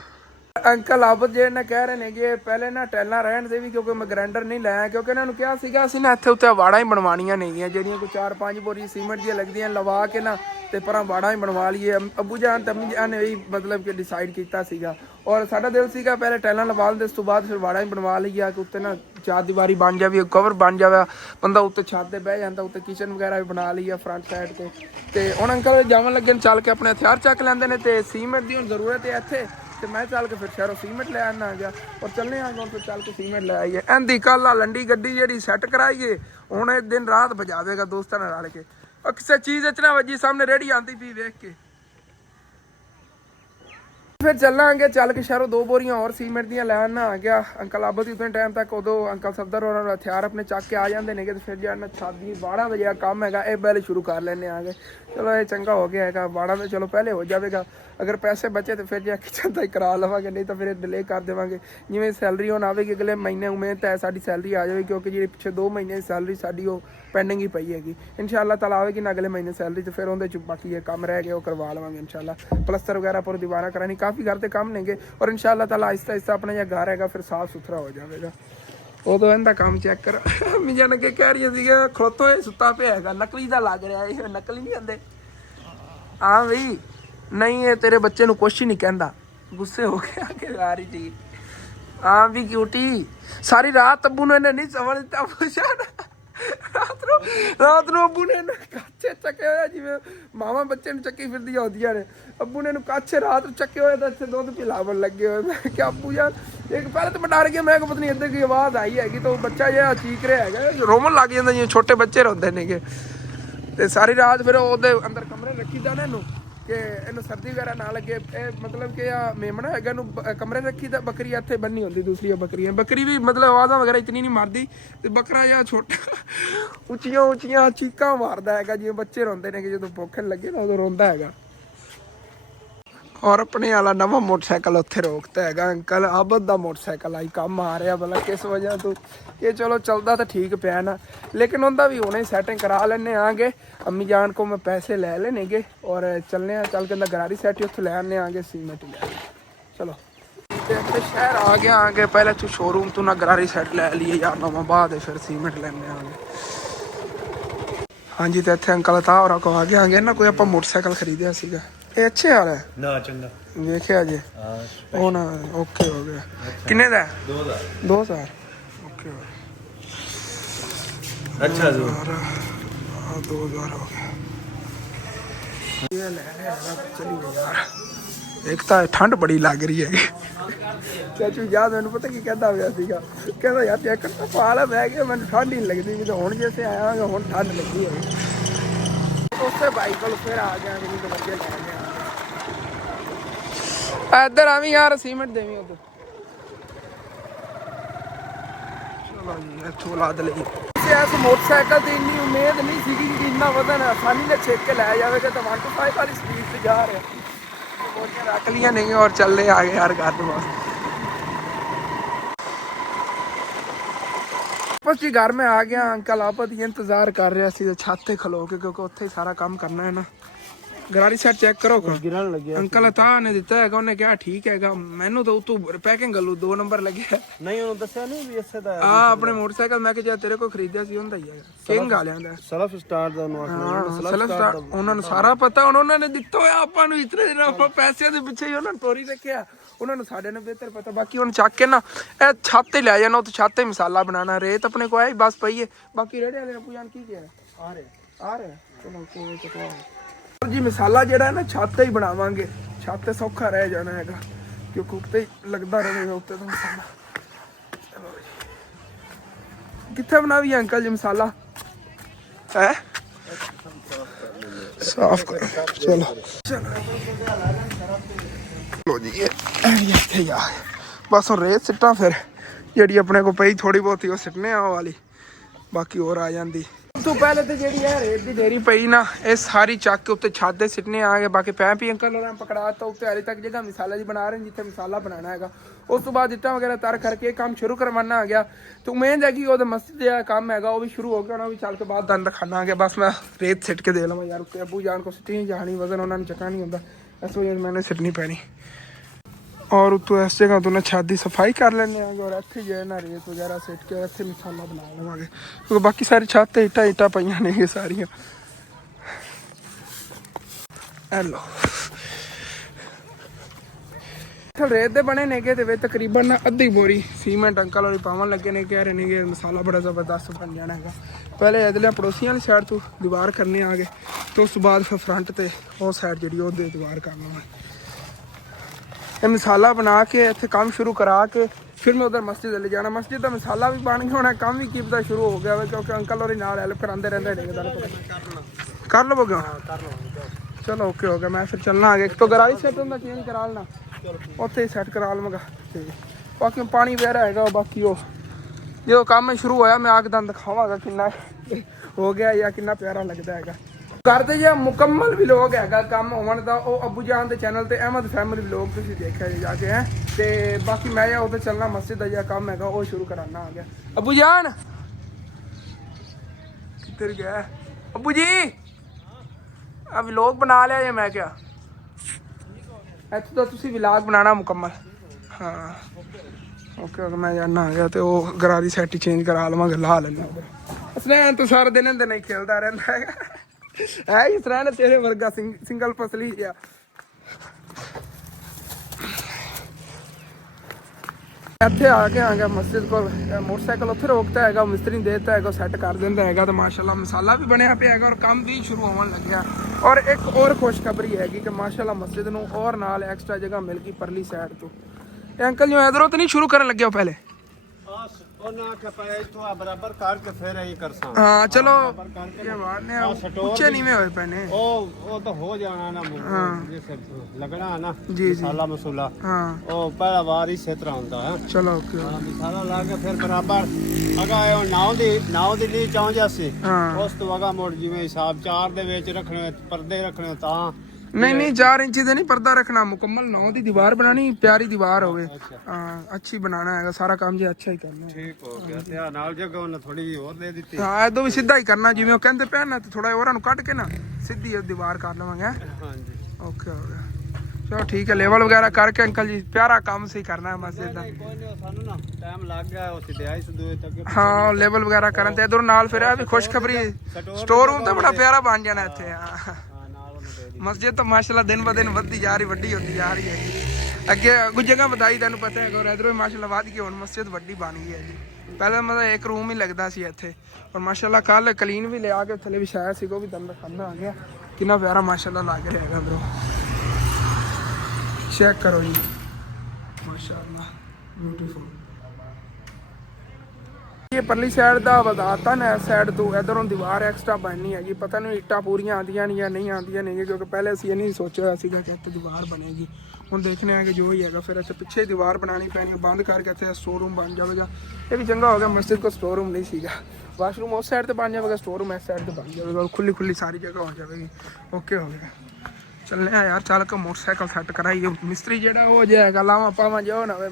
ਅੰਕਲ ਆਬਦ ਜਿਹੜੇ ਨੇ ਕਹਿ ਰਹੇ ਨੇ ਕਿ ਪਹਿਲੇ ਨਾ ਟੈਲਾਂ ਰਹਿਣ ਦੇ ਵੀ ਕਿਉਂਕਿ ਮੈਂ ਗ੍ਰੈਂਡਰ ਨਹੀਂ ਲਾਇਆ ਕਿਉਂਕਿ ਇਹਨਾਂ ਨੂੰ ਕਿਹਾ ਸੀਗਾ ਅਸੀਂ ਨਾ ਇੱਥੇ ਉੱਤੇ ਵਾੜਾਂ ਹੀ ਬਣਵਾਉਣੀਆਂ ਨੇਗੀਆਂ ਜਿਹੜੀਆਂ ਕੋਈ 4-5 ਬੋਰੀ ਸੀਮੈਂਟ ਦੀਆਂ ਲੱਗਦੀਆਂ ਲਵਾ ਕੇ ਨਾ ਤੇ ਪਰਾਂ ਵਾੜਾਂ ਹੀ ਬਣਵਾ ਲਈਏ ਅੱਬੂ ਜਾਨ ਤੇ ਅੰਮੀ ਜਾਨ ਨੇ ਵੀ ਮਤਲਬ ਕਿ ਡਿਸਾਈਡ ਕੀਤਾ ਸੀਗਾ ਔਰ ਸਾਡਾ ਦਿਲ ਸੀਗਾ ਪਹਿਲੇ ਟੈਲਾਂ ਲਵਾ ਲੈਂਦੇ ਉਸ ਤੋਂ ਬਾਅਦ ਫਿਰ ਵਾੜਾਂ ਹੀ ਬਣਵਾ ਲਈਏ ਕਿ ਉੱਤੇ ਨਾ 4 ਦੀਵਾਰੀ ਬਣ ਜਾਵੇ ਕਵਰ ਬਣ ਜਾਵੇ ਬੰਦਾ ਉੱਤੇ ਛੱਤ ਤੇ ਬਹਿ ਜਾਂਦਾ ਉੱਤੇ ਕਿਚਨ ਵਗੈਰਾ ਵੀ ਬਣਾ ਲਈਏ ਫਰੰਟ ਸਾਈਡ ਤੇ ਹੁਣ ਅੰਕਲ ਜਾਵਣ ਲੱਗੇ ਨੇ ਚੱਲ ਕੇ ਆਪਣੇ ਹਥਿਆਰ ਚੱਕ ਲੈਂਦੇ ਨੇ ਤੇ ਸੀਮੈਂਟ ਦੀ ਹੁਣ ਜ਼ਰੂਰਤ ਹੈ ਇੱਥੇ ਤੇ ਮੈਂ ਚੱਲ ਕੇ ਫਿਰ ਸ਼ਹਿਰੋਂ ਸੀਮੈਂਟ ਲੈ ਆਣਾ ਆ ਗਿਆ ਔਰ ਚੱਲਨੇ ਆ ਹੁਣ ਫਿਰ ਚੱਲ ਕੇ ਸੀਮੈਂਟ ਲੈ ਆਈਏ ਇਹਦੀ ਕੱਲ ਆ ਲੰਡੀ ਗੱਡੀ ਜਿਹੜੀ ਸੈੱਟ ਕਰਾਈਏ ਹੁਣ ਇਹ ਦਿਨ ਰਾਤ ਵਜਾਵੇਗਾ ਦੋਸਤਾਂ ਨਾਲ ਰਲ ਕੇ ਉਹ ਕਿਸੇ ਚੀਜ਼ ਵਿੱਚ ਨਾ ਵੱਜੀ ਸਾਹਮਣੇ ਰੇੜੀ ਆਂਦੀ ਪਈ ਵੇਖ ਕੇ ਫਿਰ ਚੱਲਾਂਗੇ ਚੱਲ ਕੇ ਸ਼ਹਿਰੋਂ 2 ਬੋਰੀਆਂ ਹੋਰ ਸੀਮੈਂਟ ਦੀਆਂ ਲੈ ਆਣਾ ਆ ਗਿਆ ਅੰਕਲ ਆਬਦ ਹੀ ਉਤਨੇ ਟਾਈਮ ਤੱਕ ਉਦੋਂ ਅੰਕਲ ਸਫਦਰ ਉਹਨਾਂ ਨੂੰ ਹਥਿਆਰ ਆਪਣੇ ਚੱਕ ਕੇ ਆ ਜਾਂਦੇ ਨੇਗੇ ਤੇ ਫਿਰ ਜਾਣਾ ਛਾਦੀ 12 ਵਜੇ ਕੰਮ ਹੈਗਾ ਇਹ ਪਹਿਲੇ ਸ਼ੁਰੂ ਕਰ ਲੈਣੇ ਆਗੇ ਚਲੋ ਇਹ ਚੰਗਾ ਹੋ ਗਿਆ ਹੈਗਾ 12 ਵਜੇ ਚਲੋ ਪਹਿਲੇ ਹੋ ਜਾਵੇਗਾ ਅਗਰ ਪੈਸੇ ਬਚੇ ਤਾਂ ਫਿਰ ਜਾ ਕਿਚਨ ਦਾ ਹੀ ਕਰਾ ਲਵਾਂਗੇ ਨਹੀਂ ਤਾਂ ਫਿਰ ਡਿਲੇ ਕਰ ਦੇਵਾਂਗੇ ਜਿਵੇਂ ਸੈਲਰੀ ਹੁਣ ਆਵੇਗੀ ਅਗਲੇ ਮਹੀਨੇ ਉਮੀਦ ਹੈ ਸਾਡੀ ਸੈਲਰੀ ਆ ਜਾਵੇਗੀ ਕਿਉਂਕਿ ਜਿਹੜੀ ਪਿੱਛੇ 2 ਮਹੀਨੇ ਦੀ ਸੈਲਰੀ ਸਾਡੀ ਉਹ ਪੈਂਡਿੰਗ ਹੀ ਪਈ ਹੈਗੀ ਇਨਸ਼ਾਅੱਲਾ ਤਾਲਾ ਆਵੇਗੀ ਨਾ ਅਗਲੇ ਮਹੀਨੇ ਸੈਲਰੀ ਤੇ ਫਿਰ ਉਹਦੇ ਚ ਬਾਕੀ ਇਹ ਕੰਮ ਰਹਿ ਗਏ ਉਹ ਕਰਵਾ ਲਵਾਂਗੇ ਇਨਸ਼ਾਅੱਲਾ ਪਲਸਤਰ ਵਗੈਰਾ ਪੂਰੀ ਦੀਵਾਰਾਂ ਕਰਾਣੀ ਕਾਫੀ ਘਰ ਤੇ ਕੰਮ ਨੇਗੇ ਔਰ ਇਨਸ਼ਾਅੱਲਾ ਤਾਲਾ ਆਹਿਸਤਾ ਆਹਿਸਤਾ ਆਪਣਾ ਜਿਹੜਾ ਘਰ ਹੈਗਾ ਫਿਰ ਸਾਫ ਸੁਥਰਾ ਹੋ ਜਾਵੇਗਾ ਉਦੋਂ ਇਹਦਾ ਕੰਮ ਚੈੱਕ ਕਰ ਮੰਮੀ ਜਾਨ ਕੇ ਕਹਿ ਰਹੀ ਸੀਗੇ ਖਲੋਤੋ ਇਹ ਸੁੱਤਾ ਪਿਆ ਹੈਗਾ ਨਕਲੀ ਦਾ ਲੱਗ ਰਿਹਾ ਇਹ ਨਕਲੀ ਨਹੀਂ ਆਂਦੇ ਹਾਂ ਬਈ ਨਹੀਂ ਇਹ ਤੇਰੇ ਬੱਚੇ ਨੂੰ ਕੁਛ ਹੀ ਨਹੀਂ ਕਹਿੰਦਾ ਗੁੱਸੇ ਹੋ ਗਿਆ ਕਿ ਸਾਰੀ ਜੀ ਹਾਂ ਵੀ ਕਿਊਟੀ ਸਾਰੀ ਰਾਤ ਅੱਬੂ ਨੂੰ ਇਹਨੇ ਨਹੀਂ ਸਮਝ ਦਿੱਤਾ ਪੁੱਛਾਂ ਰਾਤ ਨੂੰ ਅੱਬੂ ਨੇ ਕੱਚੇ ਚੱਕੇ ਹੋਇਆ ਜਿਵੇਂ ਮਾਵਾਂ ਬੱਚੇ ਨੂੰ ਚੱਕੀ ਫਿਰਦੀਆਂ ਹੁੰਦੀਆਂ ਨੇ ਅੱਬੂ ਨੇ ਇਹਨੂੰ ਕੱਚੇ ਰਾਤ ਨੂੰ ਚੱਕੇ ਹੋਏ ਤਾਂ ਇੱਥੇ ਦੁੱਧ ਪਿਲਾਵਣ ਲੱਗੇ ਹੋਏ ਮੈਂ ਕਿਹਾ ਅੱਬੂ ਯਾਰ ਇੱਕ ਪਹਿਲੇ ਤਾਂ ਮੈਂ ਡਰ ਗਿਆ ਮੈਂ ਕਿਹਾ ਪਤਾ ਨਹੀਂ ਇੱਧਰ ਕੀ ਆਵਾਜ਼ ਆਈ ਹੈਗੀ ਤਾਂ ਉਹ ਬੱਚਾ ਜਿਹਾ ਚੀਕ ਰਿਹਾ ਹੈਗਾ ਰੋਮਨ ਲੱਗ ਜਾਂਦਾ ਜਿਵੇਂ ਛੋਟੇ ਬੱਚੇ ਰੋਂਦੇ ਨੇਗੇ ਤੇ ਸਾਰੀ ਰਾਤ ਫਿਰ ਉਹਦੇ ਅੰਦਰ ਕਮਰੇ ਰੱਖੀਦਾ ਨਾ ਇਹਨੂੰ ਕਿ ਇਹਨੂੰ ਸਰਦੀ ਵਗੈਰਾ ਨਾ ਲੱਗੇ ਇਹ ਮਤਲਬ ਕਿ ਆ ਮੇਮਣਾ ਹੈਗਾ ਇਹਨੂੰ ਕਮਰੇ ਰੱਖੀ ਤਾਂ ਬੱਕਰੀ ਇੱਥੇ ਬੰਨੀ ਹੁੰਦੀ ਦੂਸਰੀਆਂ ਬੱਕਰੀਆਂ ਬੱਕਰੀ ਵੀ ਮਤਲਬ ਆਵਾਜ਼ਾਂ ਵਗੈਰਾ ਇਤਨੀ ਨਹੀਂ ਮਾਰਦੀ ਤੇ ਬੱਕਰਾ ਜਿਹਾ ਛੋਟਾ ਉੱਚੀਆਂ ਚੀਕਾਂ ਮਾਰਦਾ ਹੈਗਾ ਜਿਵੇਂ ਬੱਚੇ ਰੋਂਦੇ ਨੇ ਕਿ ਜਦੋਂ ਭੁੱਖ ਲੱਗੇ ਨਾ ਉਦੋਂ ਰੋਂਦਾ ਹੈਗਾ ਔਰ ਆਪਣੇ ਵਾਲਾ ਨਵਾਂ ਮੋਟਰਸਾਈਕਲ ਉੱਥੇ ਰੋਕਤਾ ਹੈਗਾ ਅੰਕਲ ਆਬਦ ਦਾ ਮੋਟਰਸਾਈਕਲ ਆਈ ਕੰਮ ਆ ਰਿਹਾ ਭਲਾ ਕਿਸ ਵਜ੍ਹਾ ਤੋਂ ਇਹ ਚਲੋ ਚੱਲਦਾ ਤਾਂ ਠੀਕ ਪਿਆ ਨਾ ਲੇਕਿਨ ਉਹਦਾ ਵੀ ਹੁਣੇ ਸੈਟਿੰਗ ਕਰਾ ਲੈਣੇ ਆਗੇ ਅੰਮੀ ਜਾਨ ਕੋ ਮੈਂ ਪੈਸੇ ਲੈ ਲੈਣੇਗੇ ਔਰ ਚੱਲਨੇ ਆ ਚੱਲ ਕੇ ਅੰਦਰ ਗਰਾਰੀ ਸੈਟ ਉੱਥੇ ਲੈ ਆਨੇ ਆਗੇ ਸੀਮੈਂਟ ਲੈ ਚਲੋ ਤੇ ਇੱਥੇ ਸ਼ਹਿਰ ਆ ਗਿਆ ਆਗੇ ਪਹਿਲੇ ਤੂੰ ਸ਼ੋਰੂਮ ਤੋਂ ਨਾ ਗਰਾਰੀ ਸੈਟ ਲੈ ਲਈਏ ਯਾਰ ਨਵਾਂ ਬਾਅਦ ਫਿਰ ਸੀਮੈਂਟ ਲੈਣੇ ਆਗੇ ਹਾਂਜੀ ਤੇ ਇੱਥੇ ਅੰਕਲ ਤਾਂ ਹੋਰਾਂ ਕੋ ਆ ਗਿਆ ਆਗੇ ਨਾ ਕੋਈ ਆਪਾਂ ਮੋਟਰਸਾਈਕਲ ਖਰੀਦਿਆ ਸੀਗਾ ਇਹ ਅੱਛੇ ਹਾਲ ਹੈ ਨਾ ਚੰਗਾ ਵੇਖਿਆ ਜੇ ਉਹ ਨਾ ਓਕੇ ਹੋ ਗਿਆ ਕਿੰਨੇ ਦਾ 2000 ਓਕੇ ਅੱਛਾ ਜੀ 2000 ਹੋ ਗਿਆ ਇਹ ਲੈ ਲੈ ਚਲੀ ਯਾਰ ਇੱਕ ਤਾਂ ਠੰਡ ਬੜੀ ਲੱਗ ਰਹੀ ਹੈ ਚਾਚੂ ਯਾਦ ਮੈਨੂੰ ਪਤਾ ਕੀ ਕਹਿੰਦਾ ਹੋਇਆ ਸੀਗਾ ਕਹਿੰਦਾ ਯਾਰ ਜੈਕਟ ਤਾਂ ਪਾ ਲੈ ਮੈਂ ਕਿਹਾ ਮੈਨੂੰ ਠੰਡ ਹੀ ਲੱਗਦੀ ਵੀ ਹੁਣ ਜੈਸੇ ਆਇਆ ਹੁਣ ਠੰਡ ਲੱਗੀ ਹੈ ਉਸੇ ਬਾਈਕ ਕੋਲ ਫਿਰ ਆ ਗਿਆ ਮੈਨੂੰ ਤਾਂ ਵਧੀਆ ਲੱਗ ਗਿਆ ਇੱਧਰ ਆਵੀਂ ਯਾਰ ਸੀਮੈਂਟ ਦੇਵੀਂ ਉਧਰ ਚਲੋ ਜੀ ਇੱਥੋਂ ਲਾਦ ਲਈ ਇਸ ਮੋਟਰਸਾਈਕਲ ਤੇ ਇੰਨੀ ਉਮੀਦ ਨਹੀਂ ਸੀਗੀ ਕਿ ਇੰਨਾ ਵਧਣ ਆਸਾਨੀ ਨਾਲ ਛੇਕ ਕੇ ਲੈ ਜਾਵੇਗਾ ਤਾਂ 125 ਵਾਲੀ ਸਪੀਡ ਤੇ ਜਾ ਰਿਹਾ ਬੋਲੀਆਂ ਰੱਖ ਲੀਆਂ नहीं और चल रहे आगे यार घर बस बस जी घर में आ गया अंकल आपत ही इंतजार कर रहा सी छत ते खलो के क्योंकि उत्थे ही सारा काम करना है ना ਗਰਾਰੀ ਸੈਟ ਚੈੱਕ ਕਰੋ ਗਿਰਨ ਲੱਗਿਆ ਅੰਕਲ ਤਾਂ ਨੇ ਦਿੱਤਾ ਹੈਗਾ ਉਹਨੇ ਕਿਹਾ ਠੀਕ ਹੈਗਾ ਮੈਨੂੰ ਤਾਂ ਉਤੋਂ ਪੈਕਿੰਗ ਗੱਲੂ 2 ਨੰਬਰ ਲੱਗਿਆ ਨਹੀਂ ਉਹਨੂੰ ਦੱਸਿਆ ਨਹੀਂ ਵੀ ਇਸੇ ਦਾ ਆ ਆਪਣੇ ਮੋਟਰਸਾਈਕਲ ਮੈਂ ਕਿਹਾ ਤੇਰੇ ਕੋਲ ਖਰੀਦਿਆ ਸੀ ਹੁੰਦਾ ਹੀ ਹੈਗਾ ਕਿੰਗ ਆ ਲਿਆਂਦਾ ਸੈਲਫ ਸਟਾਰਟ ਦਾ ਉਹਨੂੰ ਆਖਣਾ ਸੈਲਫ ਸਟਾਰਟ ਉਹਨਾਂ ਨੂੰ ਸਾਰਾ ਪਤਾ ਹੁਣ ਉਹਨਾਂ ਨੇ ਦਿੱਤਾ ਹੋਇਆ ਆਪਾਂ ਨੂੰ ਇਤਨੇ ਦਿਨ ਆਪਾਂ ਪੈਸਿਆਂ ਦੇ ਪਿੱਛੇ ਹੀ ਉਹਨਾਂ ਨੂੰ ਤੋਰੀ ਰੱਖਿਆ ਉਹਨਾਂ ਨੂੰ ਸਾਡੇ ਨੂੰ ਬਿਹਤਰ ਪਤਾ ਬਾਕੀ ਹੁਣ ਚੱਕ ਕੇ ਨਾ ਇਹ ਛੱਤ ਤੇ ਲੈ ਜਾਣਾ ਉੱਥੇ ਛੱਤ ਤੇ ਮਸਾਲਾ ਬਣਾਉਣਾ ਰੇਤ ਆਪਣੇ ਕੋਲ ਆਈ ਬਸ ਪਈ ਹੈ ਬਾਕੀ ਰੇੜੇ ਵਾਲੇ ਆਪੂ ਜਾਨ ਕੀ ਕਿਹਾ ਆ ਰਹੇ ਚਲੋ ਕੋਈ ਚੱਕਰ ਜੀ ਮਸਾਲਾ ਜਿਹੜਾ ਹੈ ਨਾ ਛੱਤ ਤੇ ਹੀ ਬਣਾਵਾਂਗੇ ਛੱਤ ਤੇ ਸੌਖਾ ਰਹਿ ਜਾਣਾ ਹੈਗਾ ਕਿਉਂਕਿ ਉੱਤੇ ਲੱਗਦਾ ਰਹੇਗਾ ਉੱਤੇ ਤੋਂ ਮਸਾਲਾ ਚਲੋ ਜੀ ਕਿੱਥੇ ਬਣਾਵੀ ਅੰਕਲ ਜੀ ਮਸਾਲਾ ਹੈ ਸਾਫ ਕਰੋ ਚਲੋ ਚਲੋ ਜੀ ਇਹ ਇੱਥੇ ਆ ਬਸ ਹੁਣ ਰੇਤ ਸਿੱਟਾਂ ਫਿਰ ਜਿਹੜੀ ਆਪਣੇ ਕੋਲ ਪਈ ਥੋੜੀ ਬਹੁਤੀ ਉਹ ਸਿੱਟਨੇ ਆ ਉਹ ਵਾਲੀ ਬਾਕੀ ਹੋਰ ਆ ਜਾਂਦੀ ਤੋਂ ਪਹਿਲੇ ਤੇ ਜਿਹੜੀ ਹੈ ਰੇਤ ਦੀ ਢੇਰੀ ਪਈ ਨਾ ਇਹ ਸਾਰੀ ਚੱਕ ਕੇ ਉੱਤੇ ਛੱਤ ਦੇ ਸਿੱਟਨੇ ਆ ਗਏ ਬਾਕੀ ਪੈਪ ਹੀ ਅੰਕਲ ਉਹਨਾਂ ਨੇ ਪਕੜਾਤਾ ਉੱਤੇ ਹਾਲੇ ਤੱਕ ਜਗ੍ਹਾ ਮਸਾਲਾ ਜੀ ਬਣਾ ਰਹੇ ਜਿੱਥੇ ਮਸਾਲਾ ਬਣਾਉਣਾ ਹੈਗਾ ਉਸ ਤੋਂ ਬਾਅਦ ਇੱਟਾਂ ਵਗੈਰਾ ਤਰ ਕਰਕੇ ਕੰਮ ਸ਼ੁਰੂ ਕਰਵਾਉਣਾ ਆ ਗਿਆ ਤੇ ਉਮੀਦ ਹੈ ਕਿ ਉਹਦਾ ਮਸਜਿਦ ਦਾ ਕੰਮ ਹੈਗਾ ਉਹ ਵੀ ਸ਼ੁਰੂ ਹੋ ਗਿਆ ਉਹਨਾਂ ਵੀ ਚੱਲ ਕੇ ਬਾਅਦ ਦੰਦ ਖਾਣਾ ਆ ਗਿਆ ਬਸ ਮੈਂ ਰੇਤ ਸਿੱਟ ਕੇ ਦੇ ਲਵਾਂ ਯਾਰ ਉੱਤੇ ਅੱਬੂ ਜਾਨ ਕੋ ਸਿੱਟੀ ਨਹੀਂ ਜਾਣੀ ਵਜ਼ਨ ਉਹਨਾਂ ਨੂੰ ਚੱਕਣਾ ਨਹੀਂ ਹੁੰਦਾ ਇਸ ਵਜ੍ਹਾ ਮੈਨੂੰ ਸਿੱਟਣੀ ਪੈਣੀ और उतो इस जगह तो ना छत की सफाई कर लेने और इतने जो है ना रेत वगैरह सिट के इतने मसाला बना लवेंगे क्योंकि बाकी सारी छत इटा इटा पई ने सारिया हेलो रेत दे बने ने तकरीबन अद्धी बोरी सीमेंट अंकल और पावन लगे ने कह रहे ने मसाला बड़ा जबरदस्त बन जाना है पहले इधर पड़ोसियों वाली साइड तो दीवार करने आ गए तो उस बाद फिर फ्रंट ते वो साइड जी दीवार करना ये मसाला बना के इतने काम शुरू करा के फिर मैं उधर मस्जिद ले जाना मस्जिद का मसाला भी बन गया होना काम भी कीपता शुरू हो गया क्योंकि अंकल और नाल हेल्प कराते रहते कर लो चलो ओके हो गया मैं फिर चलना आ गया तो गरारी सेट होंगे चेंज करा लेना उत्थे ही सैट करा लवांगा बाकी पानी वगैरह हैगा बाकी वो जो काम शुरू होया मैं आके दंद दिखावांगा कितना हो गया या कितना प्यारा लगता है करते जो मुकम्मल व्लॉग हैगा काम होने का वो अबू जान के चैनल ते अहमद फैमिली व्लॉग तुसीं देखिया जाके है ते बाकी मैं उधर चलना मस्जिद का जो काम हैगा वो शुरू कराना आ गया अबू जान किधर गया अबू जी अब व्लॉग बना लिया जे मैं क्या इत्थों तो तुसीं व्लॉग बनाना मुकम्मल हाँ ओके ओके मैं जाना आ गया तो वो गरारी सैट चेंज करा लवांगे ला लेना उधर स्नैन तो सारा दिन नहीं खेलता रहता है है ही सराहना तेरे वर्गा सिंगल पसली या ਇੱਥੇ ਆ ਗਿਆ ਮਸਜਿਦ ਕੋਲ ਮੋਟਰਸਾਈਕਲ ਉੱਥੇ ਰੋਕਦਾ ਹੈਗਾ ਮਿਸਤਰੀ ਦੇਤਾ ਹੈਗਾ ਸੈੱਟ ਕਰ ਦਿੰਦਾ ਹੈਗਾ ਤੇ ਮਾਸ਼ਾਅੱਲਾ ਮਸਾਲਾ ਵੀ ਬਣਿਆ ਪਿਆ ਹੈਗਾ ਔਰ ਕੰਮ ਵੀ ਸ਼ੁਰੂ ਹੋਣ ਲੱਗਿਆ ਔਰ ਇੱਕ ਹੋਰ ਖੁਸ਼ਖਬਰੀ ਹੈਗੀ ਕਿ ਮਾਸ਼ਾਅੱਲਾ ਮਸਜਿਦ ਨੂੰ ਔਰ ਨਾਲ ਐਕਸਟਰਾ ਜਗ੍ਹਾ ਮਿਲ ਗਈ ਪਰਲੀ ਸਾਈਡ ਤੋਂ ਇਹ ਅੰਕਲ ਜੋ ਇਧਰੋਂ ਤਾਂ ਨਹੀਂ ਸ਼ੁਰੂ ਕਰਨ ਲੱਗਿਆ ਪਹਿਲੇ बराबर करके फिर यही कर हाँ चलो ये मारने ऊंचे नीवे हुए पहने वो तो हो जाना ना जैसे लगना है ना जी मसाला मसूला हाँ वो पहला बार इस तरह होता है चलो मसाला ला के फिर बराबर अगर नाव दी ली चाह जासी उस तो अगा मोड़ जिवें हिसाब 4 दे विच रखने पर्दे रखने ता नहीं 4 इंची दे नहीं पर्दा रखना मुकम्मल 9 दी दीवार बनानी प्यारी दीवार होवे हां अच्छी बनाना है सारा काम जी अच्छा ही करना ठीक हो गया ते नाल जगह उन्हें थोड़ी और दे दी हां इदो भी सीधा ही करना जिवें ओ कहंदे पे ना ते थोड़ा औरां नु कट के ना सीधी दीवार कर लवांगे हां जी ओके हो गया चलो ठीक है लेवल वगैरह करके अंकल जी प्यारा काम से ही करना है मस्जिद दा कोई नहीं सानू ना टाइम लग गया ओ सीधे आई सुदू तक हां लेवल वगैरह करन ते इधर नाल फिर आ भी खुशखबरी स्टोर रूम तो बड़ा प्यारा बन जाना इत्थे हां मस्जिद तो माशाल्लाह दिन ब दिन बढ़ती जा रही वड्डी होती जा रही है अगे कुछ जगह बताई तेन पता है और इधरों माशाल्लाह वध गई हुण मस्जिद वड्डी बन गई है जी पहले मतलब एक रूम ही लगता सी इत्थे और माशाल्लाह कल क्लीन भी लिया के थले विछाया सी वो भी दंद खाना आ गया कितना प्यारा माशाल्लाह लग रहा है अंदरों चेक करो जी माशाल्लाह ब्यूटीफुल ਇਹ ਪਰਲੀ ਸਾਈਡ ਦਾ ਵਧਾਤਾ ਨਾ, ਇਸ ਸਾਈਡ ਤੋਂ ਇਧਰੋਂ ਦੀਵਾਰ ਐਕਸਟਰਾ ਬਣਨੀ ਹੈਗੀ। ਪਤਾ ਨਹੀਂ ਇੱਟਾਂ ਪੂਰੀਆਂ ਆਉਂਦੀਆਂ ਨਹੀਂ ਜਾਂ ਨਹੀਂ ਆਉਂਦੀਆਂ ਨਹੀਂ, ਕਿਉਂਕਿ ਪਹਿਲੇ ਅਸੀਂ ਇਹ ਨਹੀਂ ਸੋਚਿਆ ਸੀਗਾ ਕਿ ਇੱਥੇ ਦੀਵਾਰ ਬਣੇਗੀ। ਹੁਣ ਦੇਖਣੇ ਆ ਕਿ ਜੋ ਹੀ ਹੈਗਾ, ਫਿਰ ਇੱਥੇ ਪਿੱਛੇ ਦੀਵਾਰ ਬਣਾਉਣੀ ਪੈਣੀ, ਬੰਦ ਕਰਕੇ ਇੱਥੇ ਸਟੋਰ ਰੂਮ ਬਣ ਜਾਵੇਗਾ। ਇਹ ਵੀ ਚੰਗਾ ਹੋ ਗਿਆ, ਮਸਜਿਦ ਕੋ ਸਟੋਰ ਰੂਮ ਨਹੀਂ ਸੀਗਾ। ਵਾਸ਼ਰੂਮ ਉਸ ਸਾਈਡ ਤੇ ਬਣ ਜਾਵੇਗਾ, ਸਟੋਰ ਰੂਮ ਇਸ ਸਾਈਡ ਤੇ ਬਣ ਜਾਵੇਗਾ, ਖੁੱਲੀ ਖੁੱਲੀ ਸਾਰੀ ਜਗ੍ਹਾ ਹੋ ਜਾਵੇਗੀ। ਓਕੇ ਹੋ ਗਿਆ। ਚੱਲਨੇ ਆ ਯਾਰ, ਚੱਲ ਕੇ ਮੋਟਰਸਾਈਕਲ ਸੈੱਟ ਕਰਾਈਏ। ਮਿਸਤਰੀ ਜਿਹੜਾ ਉਹ ਜਾਏਗਾ ਲਾਵਾਂ ਪਾਵਾਂ ਜੋ ਨਾ ਹੋਵੇ,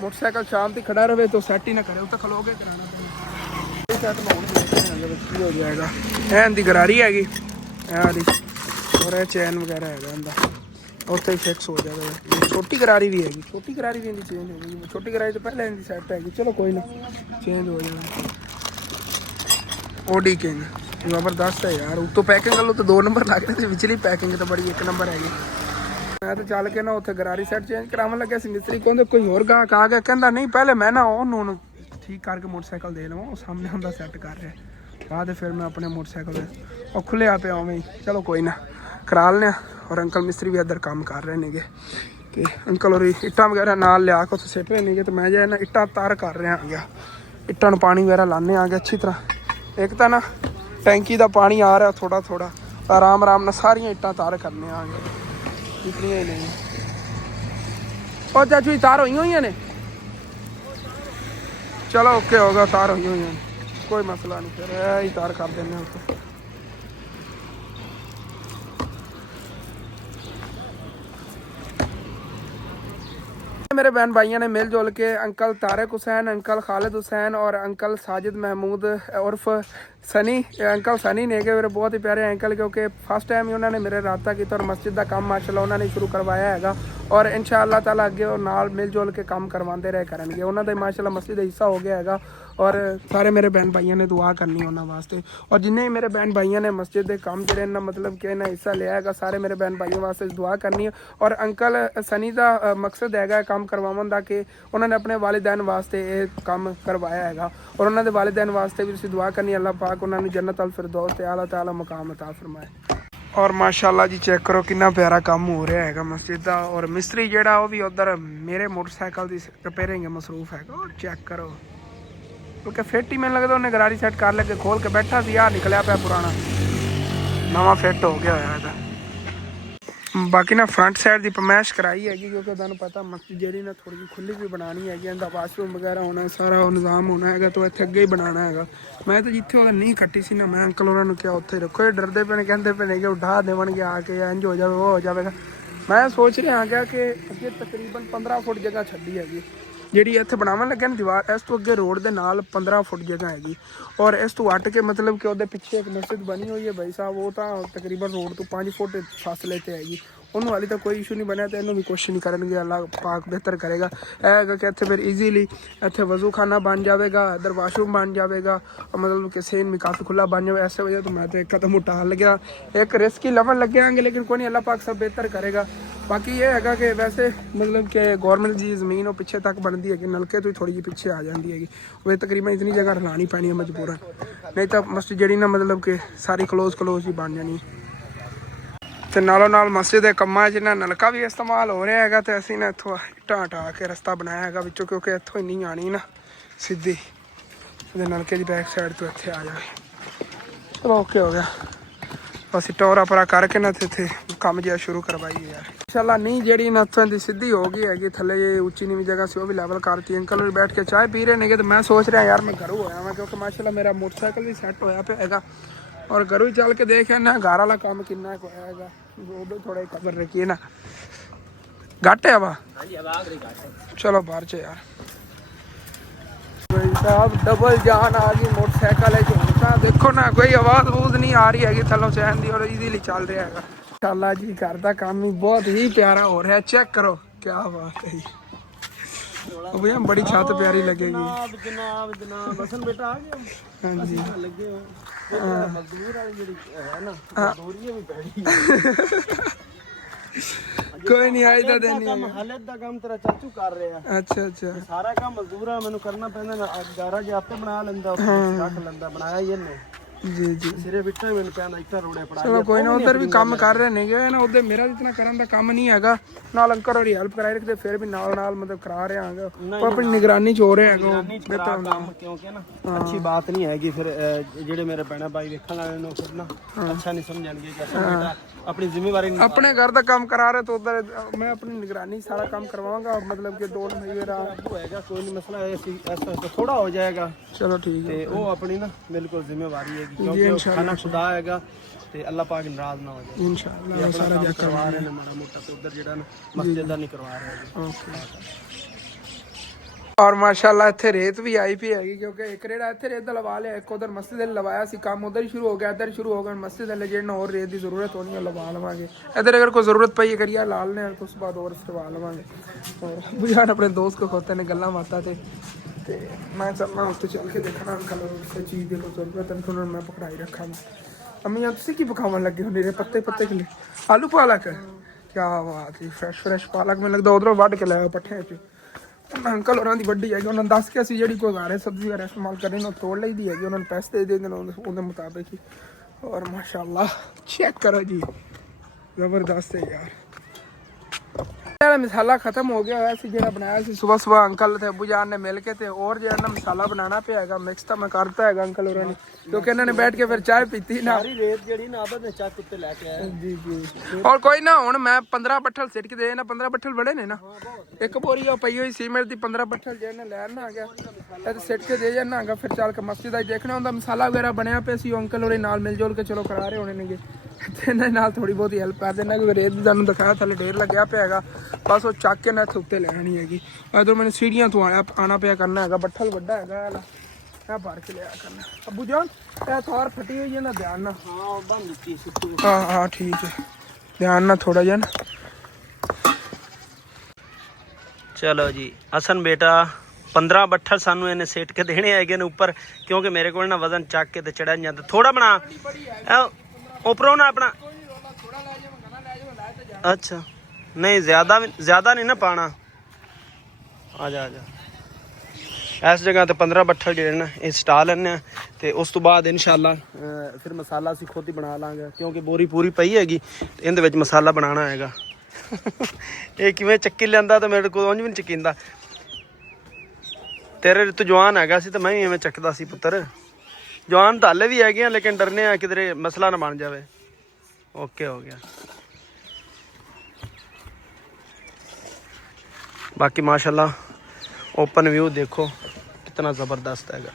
ਮੋਟਰਸਾਈਕਲ ਸ਼ਾਮ ਤੇ ਖੜਾ ਰਵੇ ਤਾਂ ਸੈੱਟ ਹੀ ਨਾ ਕਰੇ, ਉਹ ਤਾਂ ਖਲੋ ਕੇ ਕਰਾਉਣਾ ਪੈਂਦਾ। ਸੈੱਟ ਮੈਂ ਹੁਣ ਕੀ ਹੋ ਜਾਏਗਾ। ਇਹ ਇਹਦੀ ਗਰਾਰੀ ਹੈਗੀ ਦੀ, ਔਰ ਇਹ ਚੈਨ ਵਗੈਰਾ ਹੈਗਾ ਇਹਦਾ, ਉੱਥੇ ਹੀ ਫਿਕਸ ਹੋ ਜਾਵੇਗਾ। ਛੋਟੀ ਗਰਾਰੀ ਵੀ ਹੈਗੀ, ਛੋਟੀ ਗਰਾਰੀ ਵੀ ਇਹਦੀ ਚੇਂਜ ਹੋ ਗਈ। ਛੋਟੀ ਗਰਾਰੀ ਤੋਂ ਪਹਿਲਾਂ ਇਹਦੀ ਸੈੱਟ ਹੈਗੀ, ਚਲੋ ਕੋਈ ਨਾ ਚੇਂਜ ਹੋ ਜਾਏਗਾ। ਓਡੀ ਕਿੰਗ ਜ਼ਬਰਦਸਤ ਹੈ ਯਾਰ। ਉੱਤੋਂ ਪੈਕਿੰਗ ਵੱਲੋਂ ਤਾਂ 2 ਨੰਬਰ ਲੱਗ ਰਹੇ ਸੀ, ਵਿਚਲੀ ਪੈਕਿੰਗ ਤਾਂ ਬੜੀ 1 ਨੰਬਰ ਹੈਗੀ। ਮੈਂ ਤਾਂ ਚੱਲ ਕੇ ਨਾ ਉੱਥੇ ਗਰਾਰੀ ਸੈੱਟ ਚੇਂਜ ਕਰਾਉਣ ਲੱਗਿਆ ਸੀ। ਮਿਸਤਰੀ ਕਹਿੰਦੇ ਕੋਈ ਹੋਰ ਗਾਹਕ ਆ ਗਿਆ, ਕਹਿੰਦਾ ਨਹੀਂ ਪਹਿਲੇ ਮੈਂ ਨਾ ਉਹਨੂੰ ਠੀਕ ਕਰਕੇ ਮੋਟਰਸਾਈਕਲ ਦੇ ਲਵਾਂ, ਉਹ ਸਾਹਮਣੇ ਹੁੰਦਾ ਸੈੱਟ ਕਰ ਰਿਹਾ। ਬਾਅਦ ਫਿਰ ਮੈਂ ਆਪਣੇ ਮੋਟਰਸਾਈਕਲ ਦੇ ਉਹ ਖੁੱਲਿਆ ਪਿਆ ਉਵੇਂ ਹੀ, ਚਲੋ ਕੋਈ ਨਾ ਕਰਾ ਲੈਂਦੇ। ਔਰ ਅੰਕਲ ਮਿਸਤਰੀ ਵੀ ਇੱਧਰ ਕੰਮ ਕਰ ਰਹੇ ਨੇਗੇ, ਕਿ ਅੰਕਲ ਹੋਰੀ ਇੱਟਾਂ ਵਗੈਰਾ ਨਾਲ ਲਿਆ ਕੇ ਉੱਥੇ ਸਿੱਟ ਰਹੇ ਨੇਗੇ, ਤੇ ਮੈਂ ਜੇ ਨਾ ਇੱਟਾਂ ਤਾਰ ਕਰ ਰਿਹਾ ਆ ਗਿਆ। ਇੱਟਾਂ ਨੂੰ ਪਾਣੀ ਵਗੈਰਾ ਲਾਉਂਦੇ ਆ ਗਿਆ ਅੱਛੀ ਤਰ੍ਹਾਂ। ਇੱਕ ਤਾਂ ਨਾ ਟੈਂਕੀ ਦਾ ਪਾਣੀ ਆ ਰਿਹਾ ਥੋੜਾ ਥੋੜਾ, ਆਰਾਮ ਆਰਾਮ ਨਾਲ ਸਾਰੀਆਂ ਇੱਟਾਂ ਤਾਰ ਕਰਨੇ ਆ ਗਏ, ਇਤਨੀਆਂ ਹੀ ਨਹੀਂ। ਉਹ ਚਾਚੂ ਤਾਰ ਹੋਈਆਂ ਨੇ, ਚਲੋ ਓਕੇ ਹੋਗਾ, ਤਾਰ ਹੋਈਆਂ ਨੇ, ਕੋਈ ਮਸਲਾ ਨਹੀਂ। ਫਿਰ ਇਹ ਹੀ ਤਾਰ ਕਰ ਦਿੰਦੇ ਹਾਂ ਉੱਥੇ। मेरे बहन भाइयों ने मिलजुल के अंकल तारिक हुसैन, अंकल खालिद हुसैन और अंकल साजिद महमूद उर्फ सनी, अंकल सनी ने के मेरे बहुत ही प्यारे अंकल, क्योंकि फर्स्ट टाइम ही उन्होंने मेरे राबता किया और मस्जिद का काम माशाल्लाह उन्होंने शुरू करवाया है। और इंशाअल्लाह ताला अगे और नाल मिल जुल के काम करवाते रहे करेंगे। उन्होंने माशाल्लाह मस्जिद का हिस्सा हो गया है। और सारे मेरे बहन भाइयों ने दुआ करनी उन्होंने वास्ते, और जिन्हें मेरे बहन भाइयों ने मस्जिद के काम जरे ना मतलब कि इन्हें हिस्सा लिया है, सारे मेरे बहन भाइयों वास्ते दुआ करनी है। और अंकल सनी का मकसद है काम करवावन का कि उन्होंने अपने वालिदैन वास्ते ये काम करवाया है, और उन्होंने वालिदैन वास्ते भी दुआ करनी, अल्लाह पाक उन्होंने जन्नत अल फिरदौस ते आला ताला मकाम अता फरमाए। और माशाल्लाह जी चेक करो कितना प्यारा काम हो रहा है मस्जिद का। और मिस्त्री जेड़ा वो भी उधर मेरे मोटरसाइकिल की रिपेयरिंग मसरूफ है। और चेक करो, क्योंकि फिट ही मैंने लगता उन्हें गरारी सेट कर लगे, खोल के बैठा सी, यार निकलिया पाया पुराना, नवा फिट हो गया है। बाकी ना फ्रंट साइड की पमैश कराई हैगी, क्योंकि तुहानूं पता मस्जिद जी ना थोड़ी खुली भी बनानी है, इनका वाशरूम वगैरह होना है, सारा निज़ाम होना है, तो इत्थे अगे ही बनाना है। मैं तो जिथे वो नहीं खट्टी सी ना, मैं अंकल उन्होंने क्या उत्थे रखो, ये डरते पे कहते पे कि उठा देवणगे आके इंज हो जाए वो हो जाएगा। मैं सोच रहा गया कि अगे तकरीबन 15 फुट जगह छड्डी हैगी ਜਿਹੜੀ ਇੱਥੇ ਬਣਾਉਣ ਲੱਗੇ ਨੇ ਦੀਵਾਰ, ਇਸ ਤੋਂ ਅੱਗੇ ਰੋਡ ਦੇ ਨਾਲ 15 ਫੁੱਟ ਜਗ੍ਹਾ ਹੈਗੀ। ਔਰ ਇਸ ਤੋਂ ਹਟ ਕੇ ਮਤਲਬ ਕਿ ਉਹਦੇ ਪਿੱਛੇ ਇੱਕ ਮਸਜਿਦ ਬਣੀ ਹੋਈ ਹੈ ਭਾਈ ਸਾਹਿਬ, ਉਹ ਤਾਂ ਤਕਰੀਬਨ ਰੋਡ ਤੋਂ 5 ਫੁੱਟ ਫਾਸਲੇ ਤੇ ਹੈਗੀ। ਉਹਨੂੰ ਹਾਲੇ ਤਾਂ ਕੋਈ ਇਸ਼ੂ ਨਹੀਂ ਬਣਿਆ, ਤੇ ਇਹਨੂੰ ਵੀ ਕੁਛ ਨਹੀਂ ਕਰਨਗੇ, ਅੱਲਾਹ ਪਾਕ ਬਿਹਤਰ ਕਰੇਗਾ। ਇਹ ਹੈਗਾ ਕਿ ਇੱਥੇ ਫਿਰ ਈਜ਼ੀਲੀ ਇੱਥੇ ਵਜ਼ੂ ਖਾਨਾ ਬਣ ਜਾਵੇਗਾ, ਇੱਧਰ ਵਾਸ਼ਰੂਮ ਬਣ ਜਾਵੇਗਾ, ਮਤਲਬ ਕਿ ਸੀਨ ਵੀ ਕਾਫੀ ਖੁੱਲਾ ਬਣ ਜਾਵੇ। ਐਸੇ ਵਜ੍ਹਾ ਤੋਂ ਮੈਂ ਤਾਂ ਕਦਮ ਉਠਾ ਲੱਗਿਆ, ਇੱਕ ਰਿਸਕ ਹੀ ਲਵਣ ਲੱਗਿਆਂਗੇ, ਲੇਕਿन ਕੋਈ ਨਹੀਂ, ਅੱਲਾਹ ਪਾਕ ਸਭ ਬਿਹਤਰ ਕਰੇਗਾ। बाकी ये है कि वैसे मतलब कि गौरमेंट की ज़मीन वो पिछे तक बनती है, कि नलके तो थोड़ी जी पिछे आ जाती है, वो तकरीबन इतनी जगह रलानी पैनी है मजबूरन, नहीं तो मस्जिद जी ना मतलब कि सारी क्लोज ही बन जानी। तो नालों नाल मस्जिद के कामों च ना नलका भी इस्तेमाल हो रहा है, तो असीं ना इत्थों इट्टां हटा के रस्ता बनाया है विचों, क्योंकि इत्थों ही नहीं आनी ना सीधी, नलके की बैक साइड तो इत्थे आ जाए। चलो ओके हो गया, बस टोरा परा करके ना इत्थे काम जिहा शुरू करवाइए यार इंशाल्लाह। नहीं जी ना इत्थों दी सीधी हो गई हैगी, थले जे उच्ची नीवी जगह से वो भी लेवल करती। अंकल भी बैठ के चाय पी रहे ने, तो मैं सोच रहा यार मैं घरों होया मैं, क्योंकि माशाल्लाह मेरा मोटरसाइकिल भी सैट होया पे हैगा, और घरों ही चल के देख ना घर वाला काम कितना होया, वो भी थोड़ा खबर रखिए ना। घट है वा, चलो बाहर च यार भाई साहब, डबल जान आ गई मोटरसाइकिल है। देखो ना कोई आवाज़ वूज नहीं आ रही हैगी थलों चैन दी, और ईजीली चल रहा है इंशाल्लाह जी। घर का काम ही बहुत ही प्यारा हो रहा है, चेक करो क्या बात है भैया, बड़ी छत प्यारी लगेगी। जनाब जनाब हसन बेटा आ गया। हाँ जी लगे हो मजदूर वाली जेडी है ना, मजदूरी भी पैड़ी कोई नहीं आई ਤਾਂ ਦੇਣੀ ਕੰਮ ਹਾਲਤ ਦਾ ਕੰਮ ਤੇਰਾ ਚਾਚੂ ਕਰ ਰਿਹਾ। ਅੱਛਾ ਅੱਛਾ, ਸਾਰਾ ਕੰਮ ਮਜ਼ਦੂਰਾਂ ਮੈਨੂੰ ਕਰਨਾ ਪੈਂਦਾ ਨਾ, ਗਾਰਾ ਜੇ ਆਪੇ ਬਣਾ ਲੈਂਦਾ, ਰੱਖ ਲੈਂਦਾ, ਬਣਾਇਆ ਹੀ ਇਹਨੇ। ਜੀ ਜੀ ਸਿਰੇ ਬਿੱਟਾ ਮੈਨੂੰ ਕਹਿੰਦਾ ਇੱਟਾਂ ਰੋੜੇ ਪੜਾ ਚਲੋ ਕੋਈ ਨਾ, ਉਧਰ ਵੀ ਕੰਮ ਕਰ ਰਹੇ ਨੇਗੇ ਨਾ, ਉਹਦੇ ਮੇਰਾ ਜਿਤਨਾ ਕਰਨ ਦਾ ਕੰਮ ਨਹੀਂ ਹੈਗਾ। ਨਾਲ ਅੰਕਲ ਹੋਰੀ ਹੈਲਪ ਕਰਾਈ ਰੱਖਦੇ, ਫਿਰ ਵੀ ਨਾਲ ਨਾਲ ਮਤਲਬ ਕਰਾ ਰਹੇ ਆਂਗੇ, ਉਹ ਆਪਣੀ ਨਿਗਰਾਨੀ ਚ ਹੋ ਰਹੇ ਹੈਗੇ, ਬਿਹਤਰ ਹੁੰਦਾ ਕੰਮ, ਕਿਉਂਕਿ ਨਾ ਅੱਛੀ ਬਾਤ ਨਹੀਂ ਹੈਗੀ ਫਿਰ ਜਿਹੜੇ ਮੇਰੇ ਭੈਣਾ ਭਾਈ ਵੇਖਣ ਵਾਲੇ ਨੂੰ ਫਿਰ ਨਾ ਅੱਛਾ ਨਹੀਂ ਸਮਝਣਗੇ ਕਿ ਅਸਾਂ ਬੇਟਾ ਆਪਣੀ ਜ਼ਿੰਮੇਵਾਰੀ ਨਹੀਂ ਆਪਣੇ घर ਦਾ ਕੰਮ ਕਰਾ ਰਹੇ, तो उधर मैं अपनी निगरानी सारा काम करवाऊंगा, मतलब कि 2 महीने ਹੋਏਗਾ, ਕੋਈ ਨਹੀਂ ਮਸਲਾ ਐਸਾ ਥੋੜਾ ਹੋ ਜਾਏਗਾ। चलो ठीक है। ਤੇ ਉਹ ਆਪਣੀ ਨਾ ਬਿਲਕੁਲ ਜ਼ਿੰਮੇਵਾਰੀ ਹੈਗੀ, ਕਿਉਂਕਿ ਉਹ ਖਾਣਾ ਖੁਦਾ ਹੈਗਾ ਤੇ ਅੱਲਾਹ ਪਾਕ ਨਾਰਾਜ਼ ਨਾ ਹੋ ਜਾਏ। इंशाल्लाह मैं सारा ਕੰਮ ਕਰਵਾ ਰਹੇ ਨੇ ਮਾੜਾ ਮੋਟਾ, ਤੇ ਉਧਰ ਜਿਹੜਾ ਨਾ ਮਸਜਿਦ ਦਾ ਨਹੀਂ ਕਰਵਾ ਰਹੇ। ओके। और माशाल्लाह ਇੱਥੇ ਰੇਤ ਵੀ ਆਈ ਪਈ ਹੈਗੀ, ਕਿਉਂਕਿ ਇੱਕ ਰੇੜਾ ਇੱਥੇ ਰੇਤ ਦਾ ਲਵਾ ਲਿਆ, ਇੱਕ ਉਧਰ ਮਸਜਿਦ ਦੇ ਲਵਾਇਆ ਸੀ, ਕੰਮ ਉਧਰ ਹੀ ਸ਼ੁਰੂ ਹੋ ਗਿਆ, ਇੱਧਰ ਸ਼ੁਰੂ ਹੋ ਗਿਆ ਮਸਜਿਦ ਦੇ ਜਿਹੜਾ ਹੋਰ ਰੇਤ ਦੀ ਜ਼ਰੂਰਤ ਹੋਣੀ ਹੈ ਲਵਾ ਲਵਾਂਗੇ। ਇੱਧਰ अगर कोई ज़रूरत पई करिए लाल ने तो उसके बाद और करवा लवांगे। और बुझान अपने दोस्त को खोते ने गल्ला मारता थे, ਤੇ ਮੈਂ ਚੱਲਣਾ ਉੱਤੇ ਚੱਲ ਕੇ ਦੇਖਣਾ ਅੰਕਲ ਕੋਈ ਚੀਜ਼ ਦੀ ਕੋਈ ਜ਼ਰੂਰਤ ਹੈ ਤਾਂ ਉਹਨਾਂ ਨੂੰ ਮੈਂ ਪਕੜਾਈ ਰੱਖਾਂਗਾ। ਅੰਮੀ ਆ ਤੁਸੀਂ ਕੀ ਪਕਾਉਣ ਲੱਗੇ ਹੋ? ਮੇਰੇ ਪੱਤੇ ਕੇ ਲਈ ਆਲੂ ਪਾਲਕ, ਕੀ ਬਾਤ ਹੈ, ਫਰੈਸ਼ ਪਾਲਕ ਮੈਨੂੰ ਲੱਗਦਾ ਉਧਰੋਂ ਵੱਢ ਕੇ ਲਾਇਆ ਪੱਠਿਆਂ 'ਚ। ਅੰਕਲ ਹੋਰਾਂ ਦੀ ਵੱਡੀ ਹੈਗੀ, ਉਹਨਾਂ ਨੇ ਦੱਸ ਕੇ ਅਸੀਂ ਜਿਹੜੀ ਕੋਈ ਘਰ ਸਬਜ਼ੀ ਵਗੈਰਾ ਇਸਤੇਮਾਲ ਕਰਨੀ ਉਹ ਤੋੜ ਲਈ ਦੀ ਹੈਗੀ, ਉਹਨਾਂ ਨੂੰ ਪੈਸੇ ਦੇ ਦਿੰਦੇ ਨੇ ਉਹਦੇ ਮੁਤਾਬਿਕ ਹੀ। ਔਰ ਮਾਸ਼ਾਅੱਲਾ ਚੈੱਕ ਕਰੋ ਜੀ, ਜ਼ਬਰਦਸਤ ਹੈ ਯਾਰ। ਮਸਾਲਾ ਖਤਮ ਹੋ ਗਿਆ ਹੋਇਆ ਸੀ ਜਿਹੜਾ ਬਣਾਇਆ ਸੀ ਸਵੇਰ ਅੰਕਲ ਤੇ ਅਬੂ ਜਾਨ ਨੇ ਮਿਲ ਕੇ, ਤੇ ਹੋਰ ਜਿਹੜਾ ਮਸਾਲਾ ਬਣਾਉਣਾ ਪਿਆ ਹੈਗਾ ਮਿਕਸ ਤਾਂ ਮੈਂ ਕਰਤਾ ਹੈਗਾ ਅੰਕਲ ਹੋਰਾਂ ਨੇ, ਕਿਉਂਕਿ ਇਹਨਾਂ ਨੇ ਬੈਠ ਕੇ ਫਿਰ ਚਾਹ ਪੀਤੀ ਨਾ। ਸਾਰੀ ਰੇਤ ਜਿਹੜੀ ਨਾ ਆਬਦ ਨੇ ਚੱਕ ਉੱਤੇ ਲੈ ਕੇ ਆਇਆ। ਜੀ ਜੀ। ਔਰ ਕੋਈ ਨਾ, ਹੁਣ ਮੈਂ 15 ਬੱਠਲ ਸਿੱਟ ਕੇ ਦੇ ਨਾ, 15 ਬੱਠਲ ਬੜੇ ਨੇ ਨਾ, ਇੱਕ ਬੋਰੀ ਉਹ ਪਈ ਹੋਈ ਸੀਮੈਂਟ ਦੀ 15 ਬੱਠਲ ਜਿਹਨੇ ਲੈਣ ਨਾ ਆ ਗਿਆ ਇਹ ਸਿੱਟ ਕੇ ਦੇ ਜਾਣਾ ਹੈਗਾ। ਫਿਰ ਚੱਲ ਕੇ ਮਸਜਿਦ ਦਾ ਦੇਖਣਾ ਹੁੰਦਾ, ਮਸਾਲਾ ਵਗੈਰਾ ਬਣਿਆ ਪਿਆ ਸੀ, ਅੰਕਲ ਹੋਰੇ ਨਾਲ ਮਿਲ ਜੁਲ ਕੇ ਚਲੋ ਕਰਾ ਰਹੇ ਹੋਣੇ ਨੇਗੇ, ਤੇ ਇਹਨਾਂ ਨਾਲ ਥੋੜੀ ਬਹੁਤੀ ਹੈਲਪ ਕਰ ਦੇਣਾ, ਕਿਉਂਕਿ ਰੇਤ ਦੀ ਤੁਹਾਨੂੰ ਦਿਖਾਇਆ ਥੱਲੇ ਢੇਰ ਲੱਗਿਆ ਪਿਆ ਹੈਗਾ, ਬਸ ਉਹ ਚੱਕ ਕੇ ਨਾ ਇੱਥੇ ਉੱਤੇ ਲੈਣੀ ਹੈਗੀ। ਇੱਧਰ ਮੈਨੂੰ ਸੀੜੀਆਂ ਤੋਂ ਆਣਾ ਪਿਆ ਕਰਨਾ ਹੈਗਾ, ਬੱਠਲ ਵੱਡਾ ਹੈਗਾ ਇਹ ਭਰ ਕੇ ਲਿਆ ਕਰਨਾ। ਅੱਬੂ ਜਾਨ ਇਹ ਥਾਰ ਫਟੀ ਹੋਈ ਹੈ ਨਾ, ਧਿਆਨ ਨਾਲ। ਹਾਂ ਉਹ ਬੰਦ ਦਿੱਤੀ ਸੀ। ਹਾਂ ਠੀਕ ਹੈ, ਧਿਆਨ ਨਾਲ ਥੋੜਾ ਜਿਹਾ ਨਾ। ਚਲੋ ਜੀ ਅਸਨ ਬੇਟਾ 15 ਬੱਠਲ ਸਾਨੂੰ ਇਹਨੇ ਸੇਟ ਕੇ ਦੇਣੇ ਹੈਗੇ ਨੇ ਉੱਪਰ, ਕਿਉਂਕਿ ਮੇਰੇ ਕੋਲ ਨਾ ਵਜ਼ਨ ਚੱਕ ਕੇ ਤੇ ਚੜਿਆ ਨਹੀਂ ਜਾਂਦਾ। ਥੋੜਾ ਬਣਾ ਉੱਪਰੋਂ ਨਾ ਆਪਣਾ, ਅੱਛਾ ਨਹੀਂ ਜ਼ਿਆਦਾ ਨਹੀਂ ਨਾ ਪਾਣਾ। ਆ ਜਾ ਇਸ ਜਗ੍ਹਾ ਤੇ 15 ਬੱਠਲ ਜਿਹੜੇ ਨਾ ਇਹ ਸਟਾ ਲੈਣੇ ਆ, ਤੇ ਉਸ ਤੋਂ ਬਾਅਦ ਇਨਸ਼ਾਅੱਲਾ ਫਿਰ ਮਸਾਲਾ ਅਸੀਂ ਖੁਦ ਹੀ ਬਣਾ ਲਾਂਗੇ, ਕਿਉਂਕਿ ਬੋਰੀ ਪੂਰੀ ਪਈ ਹੈਗੀ ਤੇ ਇਹਦੇ ਵਿੱਚ ਮਸਾਲਾ ਬਣਾਉਣਾ ਹੈਗਾ। ਇਹ ਕਿਵੇਂ ਚੱਕੀ ਲੈਂਦਾ ਤੇ ਮੇਰੇ ਕੋਲ ਉਂਝ ਵੀ ਨਹੀਂ ਚੱਕੀਂਦਾ। ਤੇਰੇ ਤੋਂ ਜਵਾਨ ਹੈਗਾ ਸੀ ਤਾਂ ਮੈਂ ਵੀ ਐਵੇਂ ਚੱਕਦਾ ਸੀ ਪੁੱਤਰ। ਜਵਾਨ ਤਾਂ ਹਾਲੇ ਵੀ ਹੈਗੇ ਆ, ਲੇਕਿਨ ਡਰਨੇ ਆ ਕਿਧਰੇ ਮਸਲਾ ਨਾ ਬਣ ਜਾਵੇ। ਓਕੇ ਹੋ ਗਿਆ। बाकी माशाल्लाह ओपन व्यू देखो कितना ज़बरदस्त हैगा।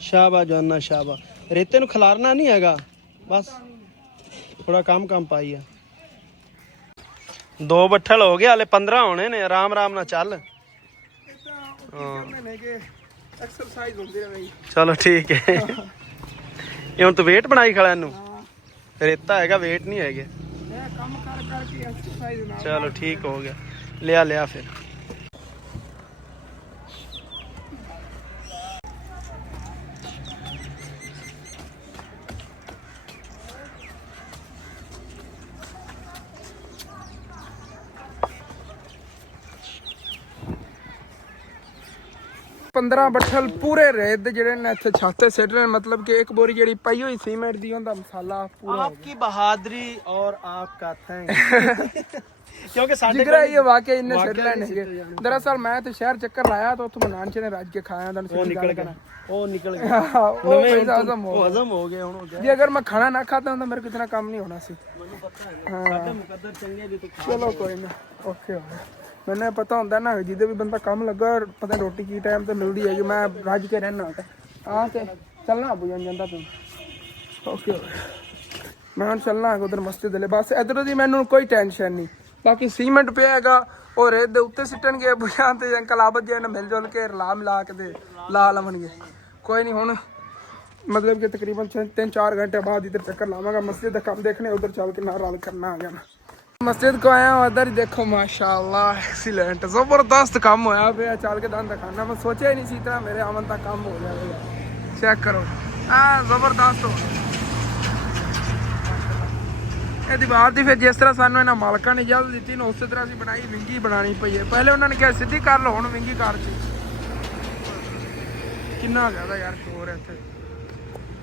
शाबा जाना शाबा, रेते नू खिलारना नहीं हैगा, बस थोड़ा काम पाई है। 2 ਬੱਠਲ हो गए, हाले 15 होने ने। आराम ना चल। चलो ठीक है। ये हुण तू वेट बनाई खड़ा इनू, रेता हैगा वेट नहीं है। चलो ठीक हो गया, लिया फिर। पंद्रह ਬੱਠਲ ਪੂਰੇ ਰੇਤ ਦੇ ਜਿਹੜੇ ਨੇ ਇੱਥੇ ਛਾਤੇ ਸਿੱਟ ਰਹੇ, मतलब कि एक बोरी ਜਿਹੜੀ ਪਈ ਹੋਈ ਸੀਮੈਂਟ ਦੀ ਉਹਦਾ ਮਸਾਲਾ ਪੂਰਾ। आपकी बहादुरी और आपका थैंक क्योंकि जिगरा ये वाकई इन्ने सिर लेने हैं। दरअसल मैं तो शहर चक्कर लाया तो उत्थों नानचे ने राज के खाया था, वो निकल गया वो हजम हो गया जी। अगर मैं खाना ना खाता तो मेरे को इतना काम नहीं होना सी। चलो कोई ना, ओके हो गया। मैंने पता होंगे ना जिदे भी बंदा काम लगा पता रोटी की टाइम तो मिलती है, मैं रज के रहना हाँ तो चलना अबू जान जाता तुम। ओके मैं हम चलना उधर मस्जिद ले, बस इधर की मैनू कोई टेंशन नहीं। बाकी सीमेंट पे हैगा और रेत दे उत्ते सिटन गए अबू जान ते अंकल आबद जी ने मिल जुल के मिला के दे ला लवणगे। कोई नहीं हुण मतलब कि तकरीबन 3-4 घंटे बाद इधर चक्कर लावांगा, मस्जिद का काम देखने उधर चल के नारा करना आ गया ना। मस्जिद को आया उधर ही देखो माशाल्लाह एक्सीलेंट जबरदस्त काम होया पे। चल के दान दिखाना, मैं सोचा ही नहीं सी इतना मेरे आवन तक काम हो जाएगा। चेक करो जबरदस्त हो ਇਹ ਦੀਵਾਰ ਦੀ। ਫਿਰ ਜਿਸ ਤਰ੍ਹਾਂ ਸਾਨੂੰ ਇਹਨਾਂ ਮਾਲਕਾਂ ਨੇ ਇਜਾਜ਼ਤ ਦਿੱਤੀ ਨਾ ਉਸੇ ਤਰ੍ਹਾਂ ਅਸੀਂ ਬਣਾਈ। ਵਿੰਗੀ ਬਣਾਣੀ ਪਈ ਹੈ, ਪਹਿਲੇ ਉਹਨਾਂ ਨੇ ਕਿਹਾ ਸਿੱਧੀ ਕਰ ਲਓ, ਹੁਣ ਵਿੰਗੀ ਕਰ ਦਿੱਤੀ। ਕਿੰਨਾ ਜ਼ਿਆਦਾ ਯਾਰ ਸ਼ੋਰ ਹੈ ਇੱਥੇ।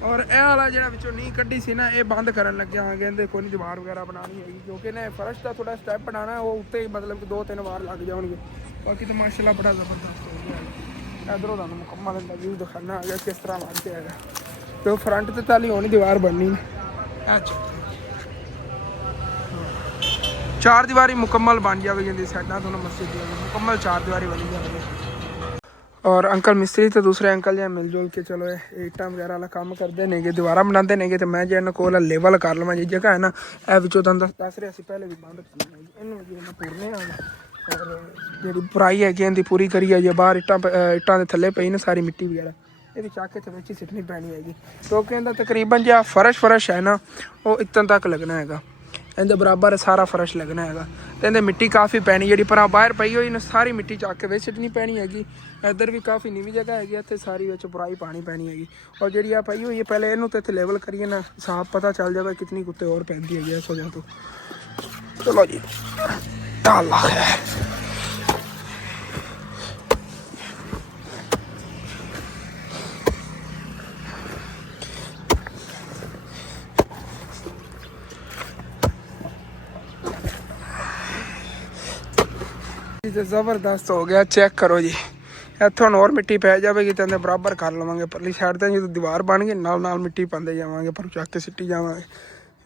ਔਰ ਇਹ ਵਾਲਾ ਜਿਹੜਾ ਵਿੱਚੋਂ ਨੀਂਹ ਕੱਢੀ ਸੀ ਨਾ, ਇਹ ਬੰਦ ਕਰਨ ਲੱਗਿਆ ਹਾਂ। ਕਹਿੰਦੇ ਕੋਈ ਨਹੀਂ ਦੀਵਾਰ ਵਗੈਰਾ ਬਣਾਉਣੀ ਹੈਗੀ, ਕਿਉਂਕਿ ਨੇ ਫਰਸ਼ ਦਾ ਥੋੜਾ ਸਟੈਪ ਬਣਾਉਣਾ, ਉਹ ਉੱਤੇ ਹੀ ਮਤਲਬ ਕਿ 2-3 ਵਾਰ ਲੱਗ ਜਾਣਗੇ। ਬਾਕੀ ਤਾਂ ਮਾਸ਼ਾਅੱਲਾ ਬੜਾ ਜ਼ਬਰਦਸਤ ਹੋ ਗਿਆ। ਇਧਰੋਂ ਤੁਹਾਨੂੰ ਮੁਕੰਮਲ ਦਾ ਵਿਊ ਦਿਖਾਣਾ ਹੈਗਾ ਕਿਸ ਤਰ੍ਹਾਂ ਬਣ ਕੇ ਹੈਗਾ। ਤੇ ਉਹ ਫਰੰਟ ਤੇ ਤਾਲੀ ਹੋਣੀ ਦੀਵਾਰ ਬਣਨੀ ਅੱਛਾ 4 ਦੀਵਾਰੀ ਮੁਕੰਮਲ ਬਣ ਜਾਵੇਗੀ। ਇਹਦੀ ਸਾਈਡਾਂ ਤੋਂ ਮਸਜਿਦ ਦੀ ਮੁਕੰਮਲ 4 ਦੀਵਾਰੀ ਬਣੀ ਜਾਵੇਗੀ। और अंकल मिस्त्री तो दूसरे अंकल जो मिल जुल के चलो ईटा वगैरह वाला काम करते नेगे, दीवारा बनाते नेगे। तो मैं जो कोल लेवल कर लवां जी जगह है ना, यह विचों तुहानूं दस रहा सी पहले भी बंद इन्हूं पूरने और जी पुराई है इहदी पूरी करिए जो बाहर इट्टां दे थल्ले पई ना सारी मिट्टी वगैरह ये चाक के विच ही सिटनी पैनी हैगी, क्योंकि इहदा तकरीबन जो फर्श है ना वो इतने तक लगना हैगा। इहदे बराबर सारा फर्श लगना हैगा। तो इहदे मिट्टी काफ़ी पैनी जी पर बाहर पई हुई ना सारी मिट्टी चक के विच सिटनी पैनी हैगी। इधर भी काफ़ी नीवी जगह हैगी, इत्थे सारी विच बुराई पानी पैनी हैगी। और जी आ पई हुई है पहले इनू तो इत्थे लेवल करिए ना, साफ पता चल जाए कितनी कुत्ते और पैंदी हैगी इस वजह तो। चलो जी अल्लाह खैर। जबरदस्त हो गया, चेक करो जी। इतों और मिट्टी पै जाएगी तो बराबर कर लवेंगे। परली साइड तो जो दीवार बन गई नाल मिट्टी पाते जावे, पर चक के सिटी जावे।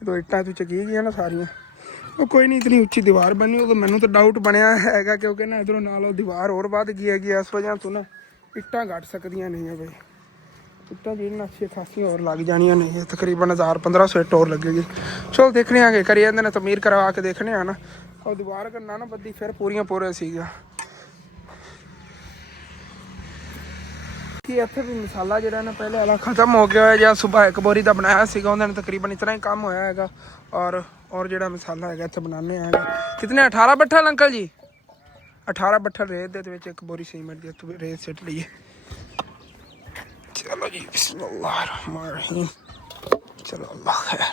तो इट्टां तो चकी गई ना सारियां, वो कोई नहीं इतनी उच्ची दीवार बनी। वो तो मैनू तो डाउट बनया है क्योंकि ना इधरों नाल दीवार और वध गई हैगी, इस वजह तो ना इट्टां घट सकदियां नहीं है भाई। इट्टां जी अच्छी खासियां और लग जानियां नहीं है, तकरीबन 1000-1500 इट्ट और लगेगी। चलो देखने आगे करिए इन्होंने तमीर करवा के देखने आ ना, और दीवार करना ना बदी फिर पूरियां पूरे सीगा कि इत्थे भी मसाला जो ना पहले वाला खत्म हो गया है, या सुबह एक बोरी का बनाया सीगा उन्होंने तकरीबन इतना ही काम होया हैगा। और जो मसाला है इत्थे बनाने आएगा। कितने 18 बट्ठल अंकल जी? 18 बट्ठल रेत दे विच एक बोरी सीमेंट की रेत सिट लीए। चलो जी बिस्मिल्लाहिर्रहमानिर्रहीम। चलो अल्लाह खैर।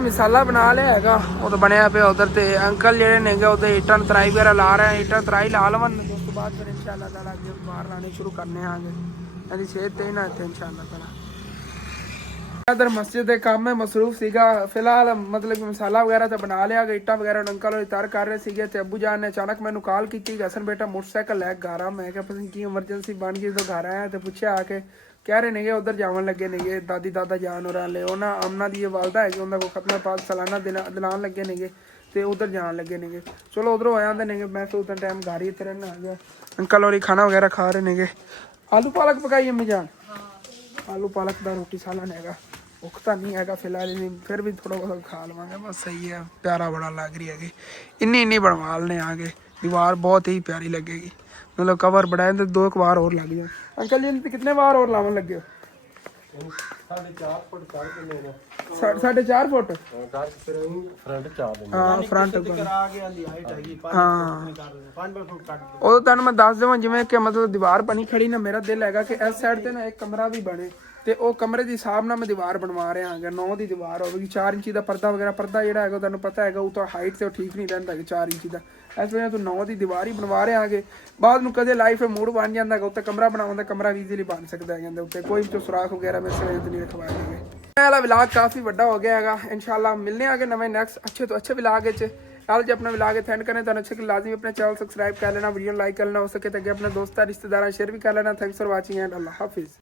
मसाला बना लिया हैगा, वो तो बनया पे उधर ते अंकल जेडे ने उधर ईटा तराई वगैरह ला रहे हैं। ईटा तराई ला लवन उस तो बाद फिर इंशाअल्लाह ताला अगे बाहर लाने शुरू करने आगे। यानी सेहत ते ना थे इंशाअल्लाह ताला। इधर मस्जिद के काम में मसरूफ सीगा फिलहाल, मतलब कि मसाला वगैरह तो बना लिया। ईटा वगैरह अंकल और तैयार कर रहे थे। ते अबू जान ने अचानक मैंने कॉल की हसन बेटा मोटरसाइकिल लैके घर आ। मैं क्या पता की एमरजेंसी बन गई तो घर आया तो पूछा आके कह रहे ने उधर जावन लगे ने दादी दादा जान और ले आमना दी वालदा है उन्होंने को खत्म पाक सालाना दिलान लगे ने तो उधर जान लगे ने। चलो उधरों आ जाते ने, मैं तो उतना टाइम घर ही इतने रहना आ गया। अंकल और खाना वगैरह खा रहे ने। आलू पालक पकाई अम्मी जान? आलू पालक का रोटी सालन है, उखता नहीं है फिलहाल, फिर भी थोड़ा बहुत खा लवेंगे बस। सही है, प्यारा बड़ा लग रही है। इन्नी बनवा लेने आगे, दीवार बहुत ही प्यारी लगेगी। मतलब कवर बढ़ाए तो 2 बार और लग जाए। अंकल जी कितने बार और लावन लगे हो? 4.5 फुट चढ़ के लेना। 4.5 फुट फ्रंट चाह देना। हाँ फ्रंट करा के आंदी हाइट हैगी 5 फुट कट। ਉਹ ਤੁਹਾਨੂੰ ਮੈਂ ਦੱਸ ਦੇਵਾਂ ਜਿਵੇਂ ਕਿ ਮਤਲਬ ਦੀਵਾਰ ਬਣੀ ਖੜੀ ਨਾ, ਮੇਰਾ ਦਿਲ ਹੈਗਾ ਕਿ ਇਸ ਸਾਈਡ ਤੇ ਨਾ ਇੱਕ ਕਮਰਾ ਵੀ ਬਣੇ ਤੇ ਉਹ ਕਮਰੇ ਦੇ ਹਿਸਾਬ ਨਾਲ ਮੈਂ ਦੀਵਾਰ ਬਣਵਾ ਰਿਹਾ ਹਾਂ। 9 ਦੀ ਦੀਵਾਰ ਹੋਵੇਗੀ, 4 ਇੰਚੀ ਦਾ ਪਰਦਾ ਵਗੈਰਾ। ਪਰਦਾ ਜਿਹੜਾ ਹੈਗਾ ਤੁਹਾਨੂੰ ਪਤਾ ਹੈਗਾ ਉਹ ਤਾਂ ਹਾਈਟ ਤੇ ਉਹ ਠੀਕ ਨਹੀਂ ਰਹਿੰਦਾ ਕਿ 4 ਇੰਚੀ ਦਾ। ਇਸ ਵਜ੍ਹਾ ਤੋਂ 9 ਦੀ ਦੀਵਾਰ ਹੀ ਬਣਵਾ ਰਹੇ ਆਂਗੇ। ਬਾਅਦ ਨੂੰ ਕਦੇ ਲਾਈਫ ਮੂਡ ਬਣ ਜਾਂਦਾ ਹੈਗਾ ਉੱਤੇ ਕਮਰਾ ਬਣਾਉਂਦਾ, ਕਮਰਾ ਵੀ ਈਜ਼ੀਲੀ ਬਣ ਸਕਦਾ ਹੈ। ਕਹਿੰਦੇ ਉੱਤੇ ਕੋਈ ਵਿੱਚੋਂ ਸੁਰਾਖ ਵਗੈਰਾ ਮੈਂ ਸਵੇਰ ਤੇ ਨਹੀਂ ਰਖਵਾਏਗੇ। ਇਹ ਵਾਲਾ ਵਲੌਗ ਕਾਫੀ ਵੱਡਾ ਹੋ ਗਿਆ ਹੈਗਾ। इंशाल्लाह मिलने आगे नवे नेक्स्ट अच्छे तो अच्छे व्लॉग कल जो अपना व्लॉग सेंड करें तो अच्छे लाजमी अपने चैनल सब्सक्राइब कर लेना, वीडियो लाइक कर लेना, हो सके तो अपने दोस्तों रिश्तेदार शेयर भी कर लेना। थैंक्स फॉर वाचिंग एंड अल्लाह हाफिज़।